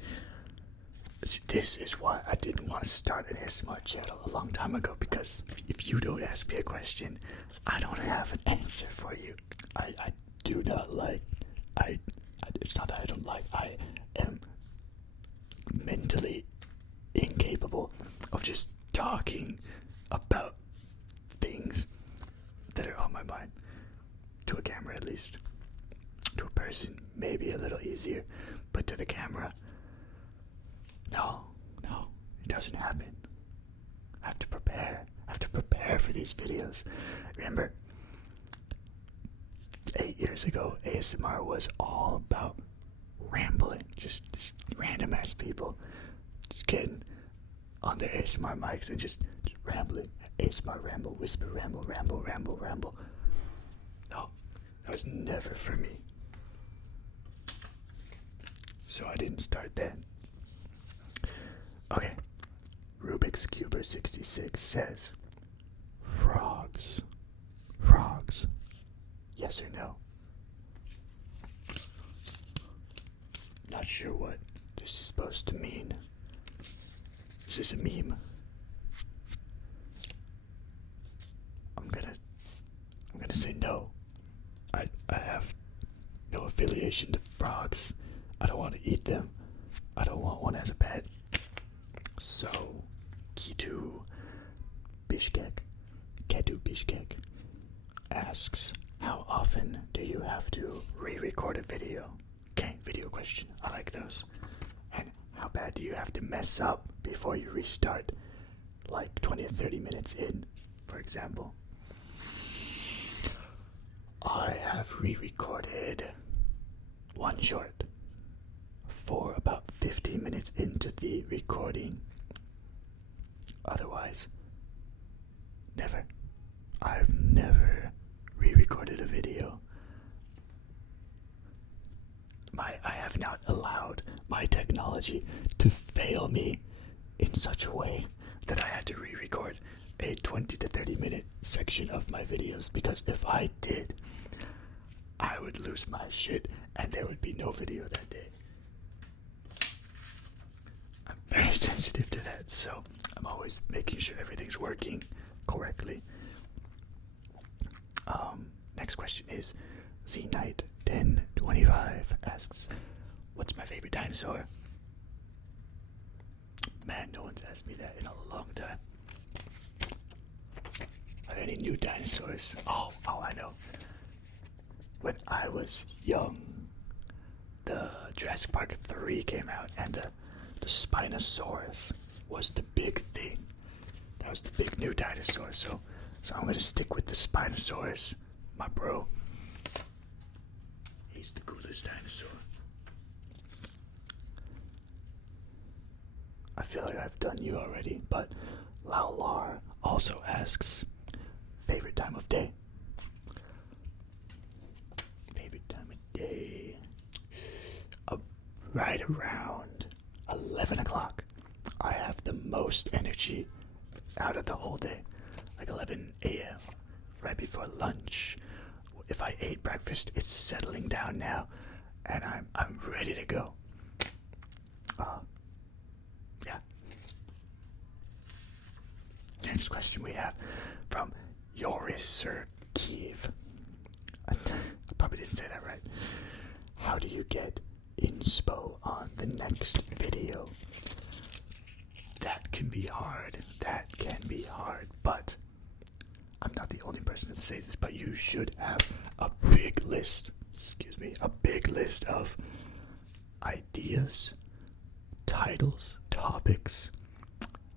This is why I didn't want to start an ASMR channel a long time ago, because if you don't ask me a question, I don't have an answer for you. I do not like, it's not that I don't like, I am mentally incapable of just talking about things that are on my mind. To a camera, at least. To a person, maybe a little easier, but to the camera, no, it doesn't happen. I have to prepare for these videos. Remember, 8 years ago, ASMR was all about rambling, just random ass people just getting on their ASMR mics and just rambling. ASMR ramble, whisper ramble. No, that was never for me. So I didn't start then. Okay. Rubik's Cuber 66 says, from frogs? Frogs. Yes or no? Not sure what this is supposed to mean. Is this a meme? I'm gonna say no. I have no affiliation to frogs. I don't want to eat them. I don't want one as a pet. So, Ketu Bishkek asks, how often do you have to re-record a video? Okay, video question. I like those. And how bad do you have to mess up before you restart? Like 20 or 30 minutes in, for example. I have re-recorded one short for about 15 minutes into the recording. Otherwise, never. I've never re-recorded a video. I have not allowed my technology to fail me in such a way that I had to re-record a 20 to 30 minute section of my videos, because if I did, I would lose my shit and there would be no video that day. I'm very sensitive to that, so I'm always making sure everything's working correctly. Next question is Z-Knight1025 asks, what's my favorite dinosaur? Man, no one's asked me that in a long time. Are there any new dinosaurs? Oh, I know. When I was young, the Jurassic Park 3 came out, and the Spinosaurus was the big thing. That was the big new dinosaur, so I'm gonna stick with the Spinosaurus, my bro. He's the coolest dinosaur. I feel like I've done you already, but Laular also asks, favorite time of day? Favorite time of day? Right around 11 o'clock. I have the most energy out of the whole day. Like 11 a.m. right before lunch. If I ate breakfast, it's settling down now, and I'm ready to go. Yeah. Next question we have from Yoris Kiev. I probably didn't say that right. How do you get inspo on the next video? That can be hard. But I'm not the only person to say this, but you should have a big list of ideas, titles, topics,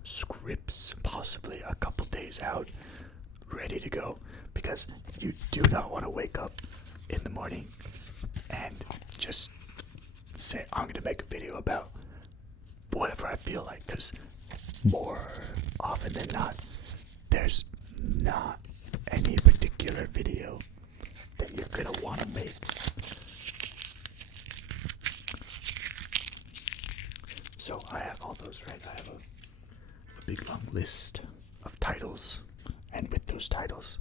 scripts, possibly a couple days out, ready to go, because you do not want to wake up in the morning and just say, I'm going to make a video about whatever I feel like, because more often than not, there's not any particular video that you're going to want to make. So I have all those, right? I have a big long list of titles, and with those titles,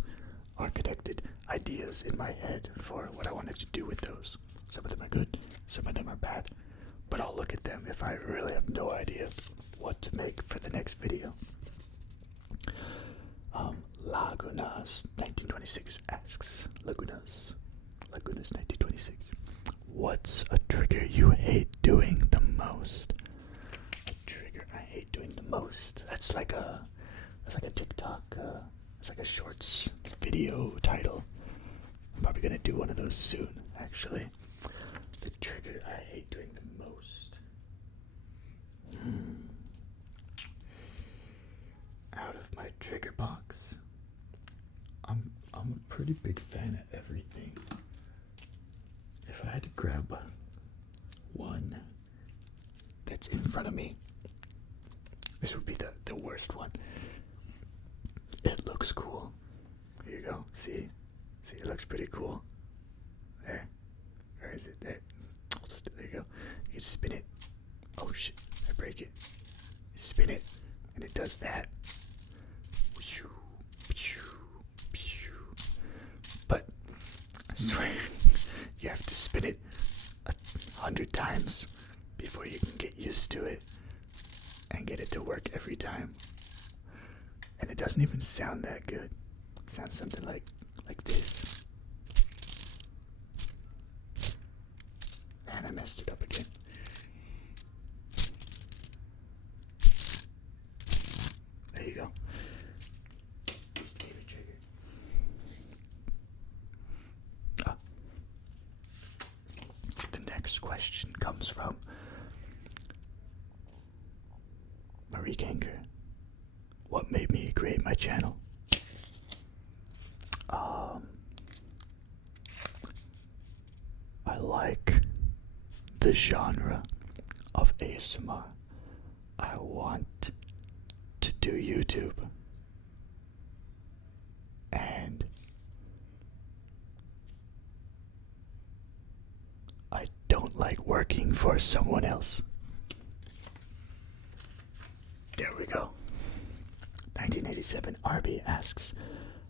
architected ideas in my head for what I wanted to do with those. Some of them are good, some of them are bad, but I'll look at them if I really have no idea what to make for the next video. Lagunas 1926 asks, Lagunas 1926, what's a trigger you hate doing the most? A trigger I hate doing the most. That's like a TikTok. It's like a shorts video title. I'm probably gonna do one of those soon, actually. The trigger I hate doing the most. Out of my trigger box, I'm a pretty big fan of everything. If I had to grab one that's in front of me, this would be the worst one. It looks cool. Here you go. See, it looks pretty cool. There. Where is it? There. There you go. You can spin it. Oh shit! I break it. Spin it, and it does that. swear, you have to spin it 100 times before you can get used to it and get it to work every time. And it doesn't even sound that good. It sounds something like this. And I messed it up again. There you go. Favorite trigger. The next question comes from Marie Ganker. What made me create my channel? I like the genre of ASMR. I want to do YouTube. And I don't like working for someone else. There we go. 1987 RB asks,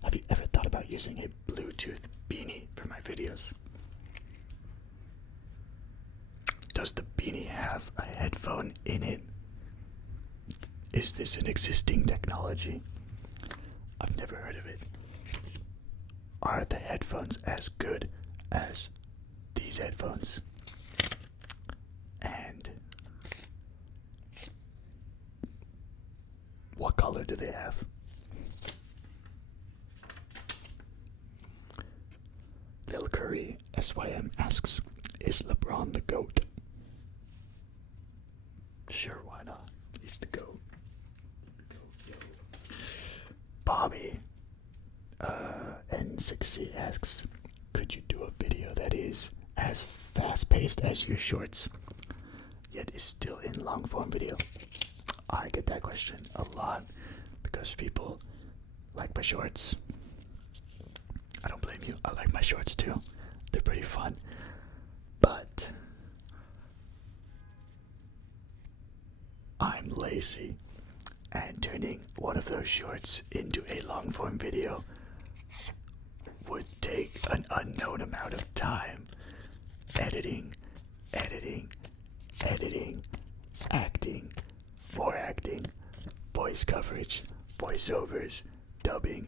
have you ever thought about using a Bluetooth beanie for my videos? Does the beanie have a headphone in it? Is this an existing technology? I've never heard of it. Are the headphones as good as these headphones? And what color do they have? Lil Curry SYM asks, is LeBron the GOAT? Sure, why not? He's the GOAT. Bobby N6C asks, could you do a video that is as fast-paced as your shorts, yet is still in long-form video? I get that question a lot because people like my shorts. I don't blame you. I like my shorts too. They're pretty fun. But I'm lazy, and turning one of those shorts into a long form video would take an unknown amount of time. Editing, acting, for acting, voice coverage, voiceovers, dubbing.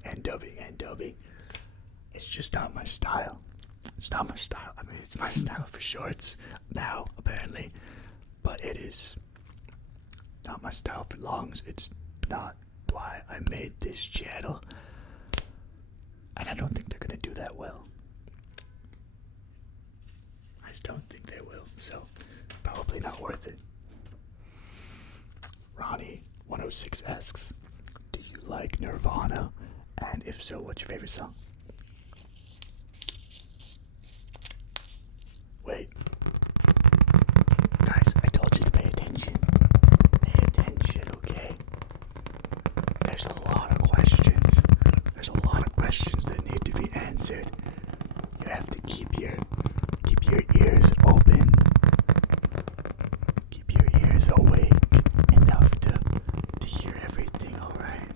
It's just not my style. It's not my style. I mean, it's my style for shorts now, apparently, but it is not my style for longs. It's not why I made this channel, and I don't think they're gonna do that well. I just don't think they will, so probably not worth it. Ronnie106 asks, do you like Nirvana? And if so, what's your favorite song? Wait. Guys, I told you to pay attention. Pay attention, okay? There's a lot of questions. There's a lot of questions that need to be answered. You have to keep your ears open. Keep your ears awake enough to hear everything, alright?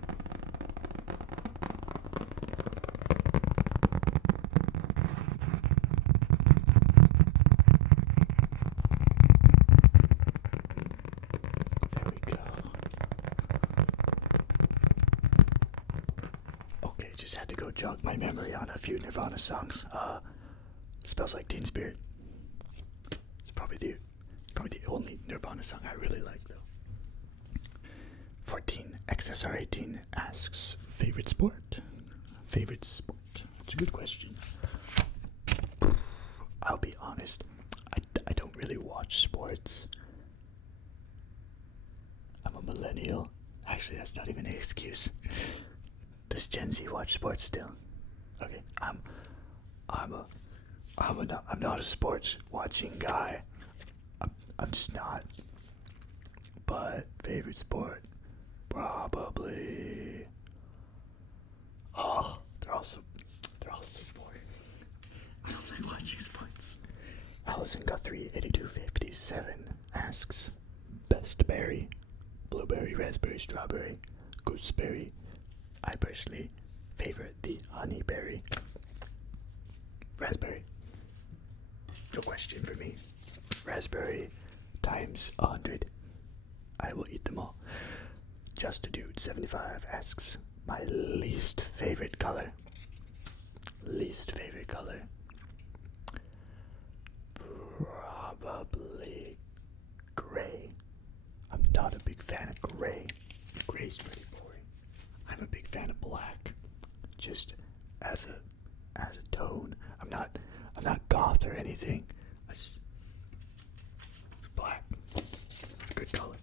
There we go. Okay, just had to go jog my memory on a few Nirvana songs. Smells Like Teen Spirit. It's probably the only Nirvana song I really like, though. 14XSR18 asks, favorite sport? Favorite sport? It's a good question. I'll be honest, I don't really watch sports. I'm a millennial. Actually, that's not even an excuse. Does Gen Z watch sports still? Okay, I'm not a sports watching guy. I'm just not. But favorite sport, probably. Oh, they're all so boring. I don't like watching sports. Allison Guthrie 8257 asks, best berry, blueberry, raspberry, strawberry, gooseberry. I personally favor the honeyberry. Raspberry. No question for me. Raspberry times 100. I will eat them all. Just a Dude 75 asks my least favorite color. Least favorite color. Probably gray. I'm not a big fan of gray. Gray's pretty boring. I'm a big fan of black. Just as a tone. I'm not goth or anything. It's black. Good color.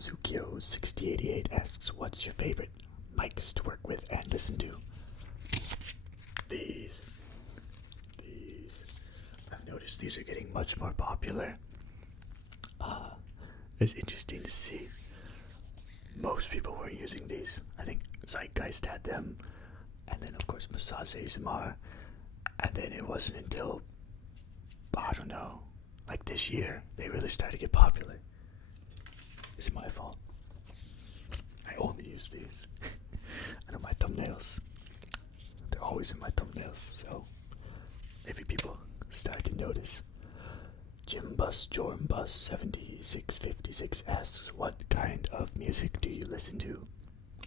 Zukio6088 asks, what's your favorite mics to work with and listen to? These. I've noticed these are getting much more popular. It's interesting to see. Most people were using these. I think Zeitgeist had them, and then of course Massage ASMR, and then it wasn't until, I don't know, like this year, they really started to get popular. Is it my fault? I only use these. I know my thumbnails, they're always in my thumbnails, so maybe people start to notice. JimBus7656 asks, what kind of music do you listen to?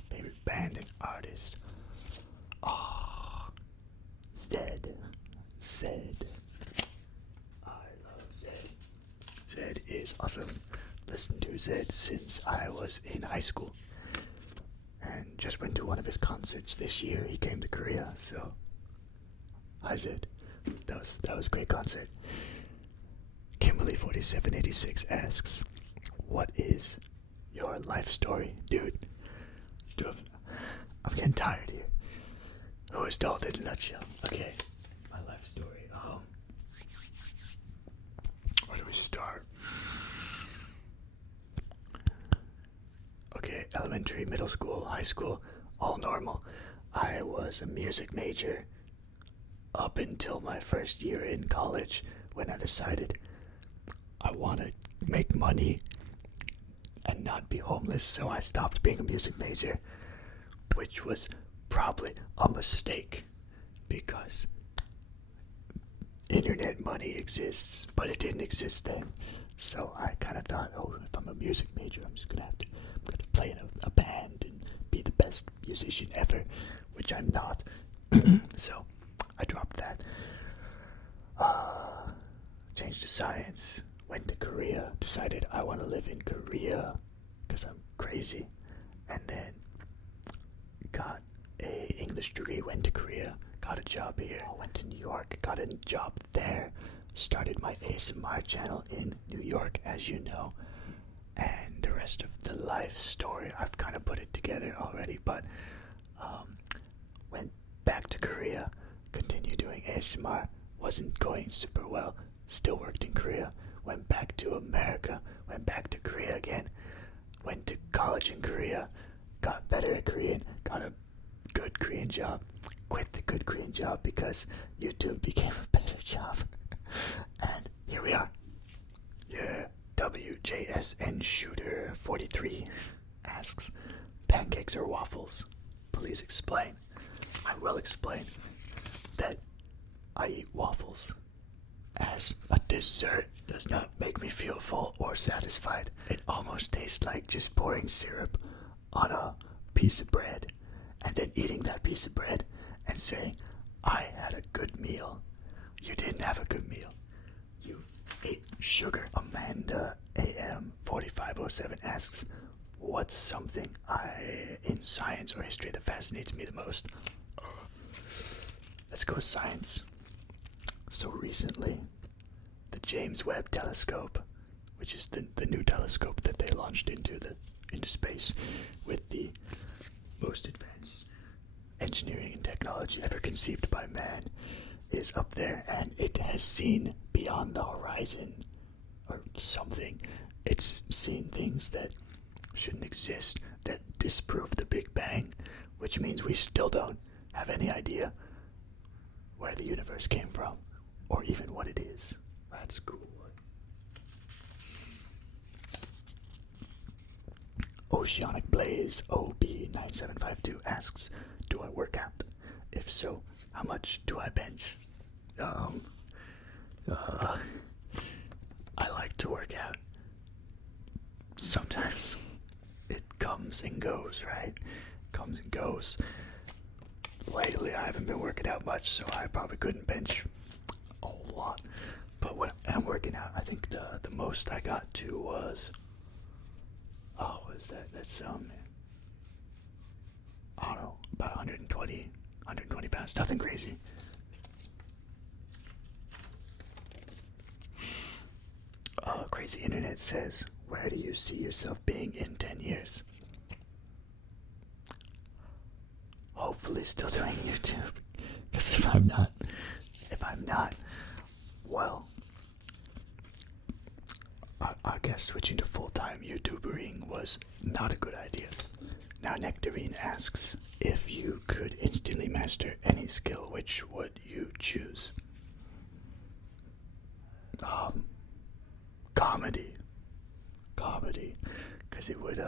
Favorite band and artist? Zed. I love Zed. Zed is awesome. Listened to Zed since I was in high school. And just went to one of his concerts this year. He came to Korea, so hi Zed. That was a great concert. Kimberly4786 asks, what is your life story? Dude, I'm getting tired here. Who is Dalton in a nutshell? Okay, my life story. Where do we start? Okay, elementary, middle school, high school, all normal. I was a music major up until my first year in college when I decided I want to make money and not be homeless, so I stopped being a music major, which was probably a mistake because internet money exists, but it didn't exist then. So I kind of thought, if I'm a music major, I'm gonna play in a band and be the best musician ever, which I'm not. So I dropped that. Changed to science. Went to Korea. Decided I want to live in Korea because I'm crazy. And then got a English degree. Went to Korea. Got a job here. Went to New York. Got a job there. Started my ASMR channel in New York, as you know. And the rest of the life story, I've kind of put it together already. But went back to Korea. Continued doing ASMR. Wasn't going super well. Still worked in Korea. Went back to America. Went back to Korea again. Went to college in Korea. Got better at Korean. Got a good Korean job. Quit the good Korean job because YouTube became a better job. And here we are. Yeah. WJSN Shooter 43 asks, pancakes or waffles? Please explain. I will explain that I eat waffles as a dessert. Does not make me feel full or satisfied. It almost tastes like just pouring syrup on a piece of bread and then eating that piece of bread and saying, I had a good meal. You didn't have a good meal. You ate sugar. Amanda AM 4507 asks, what's something in science or history that fascinates me the most? Let's go science. So recently, the James Webb Telescope, which is the new telescope that they launched into space with the most advanced engineering and technology ever conceived by man, is up there, and it has seen beyond the horizon or something. It's seen things that shouldn't exist, that disprove the Big Bang, which means we still don't have any idea where the universe came from or even what it is. That's cool. Oceanic Blaze OB9752 asks, do I work out? If So, how much do I bench? I like to work out. Sometimes it comes and goes, right? Comes and goes. Lately, I haven't been working out much, so I probably couldn't bench a whole lot. But when I'm working out, I think the most I got to was, what is that? That's I don't know, about 120 pounds. Nothing crazy. Crazy Internet says, where do you see yourself being in 10 years? Hopefully still doing YouTube. Because if I'm not, well, I guess switching to full-time YouTubering was not a good idea. Now Nectarine asks, if you could instantly master any skill, which would you choose? Comedy, because it would,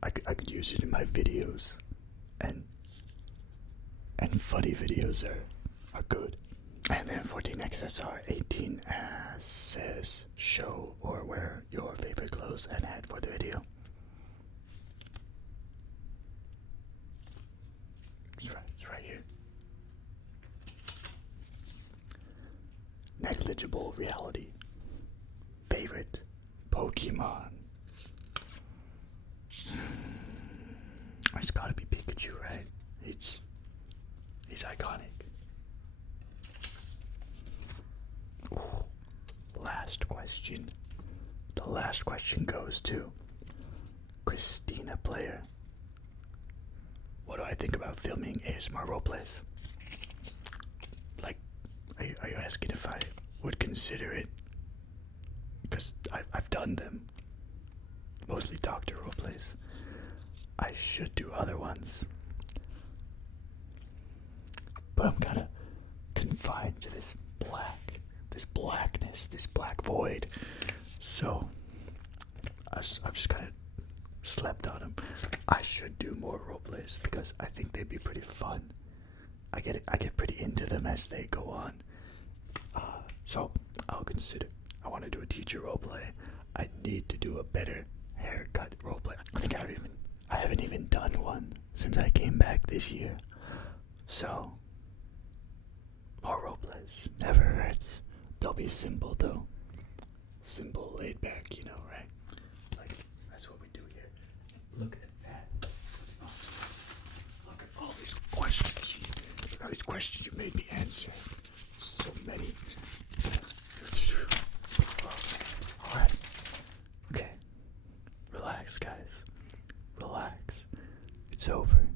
I could use it in my videos, and funny videos are good. And then 14XSR18 says, show or wear your favorite clothes and head for the video. It's right here. Negligible reality. Favorite Pokemon. It's gotta be Pikachu, right? He's iconic. Ooh, last question. The last question goes to Christina Player. What do I think about filming ASMR roleplays? Like, are you asking if I would consider it? Because I've done them. Mostly doctor roleplays. I should do other ones. But I'm kind of confined to this blackness, this black void. So, I've just kind of slept on them. I should do more roleplays because I think they'd be pretty fun. I get pretty into them as they go on. So, I'll consider. I want to do a teacher roleplay. I need to do a better haircut roleplay. I think I haven't even done one since I came back this year. So, more roleplays never hurts. They'll be simple though. Simple, laid back, you know, right? Like, that's what we do here. Look at that. Look at all these questions. Look at all these questions you made me answer. So many. Alright. Okay. Relax, guys. Relax. It's over.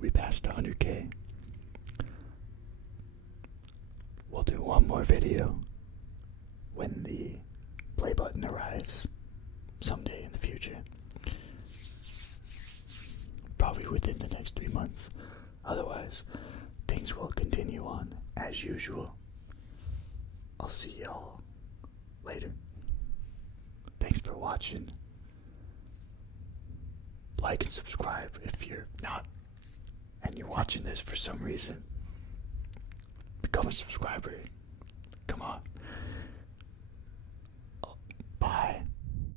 We passed 100K. We'll do one more video when the play button arrives someday in the future. Probably within the next 3 months. Otherwise, things will continue on as usual. I'll see y'all later. Thanks for watching. Like and subscribe if you're not and you're watching this for some reason. Become a subscriber. Come on.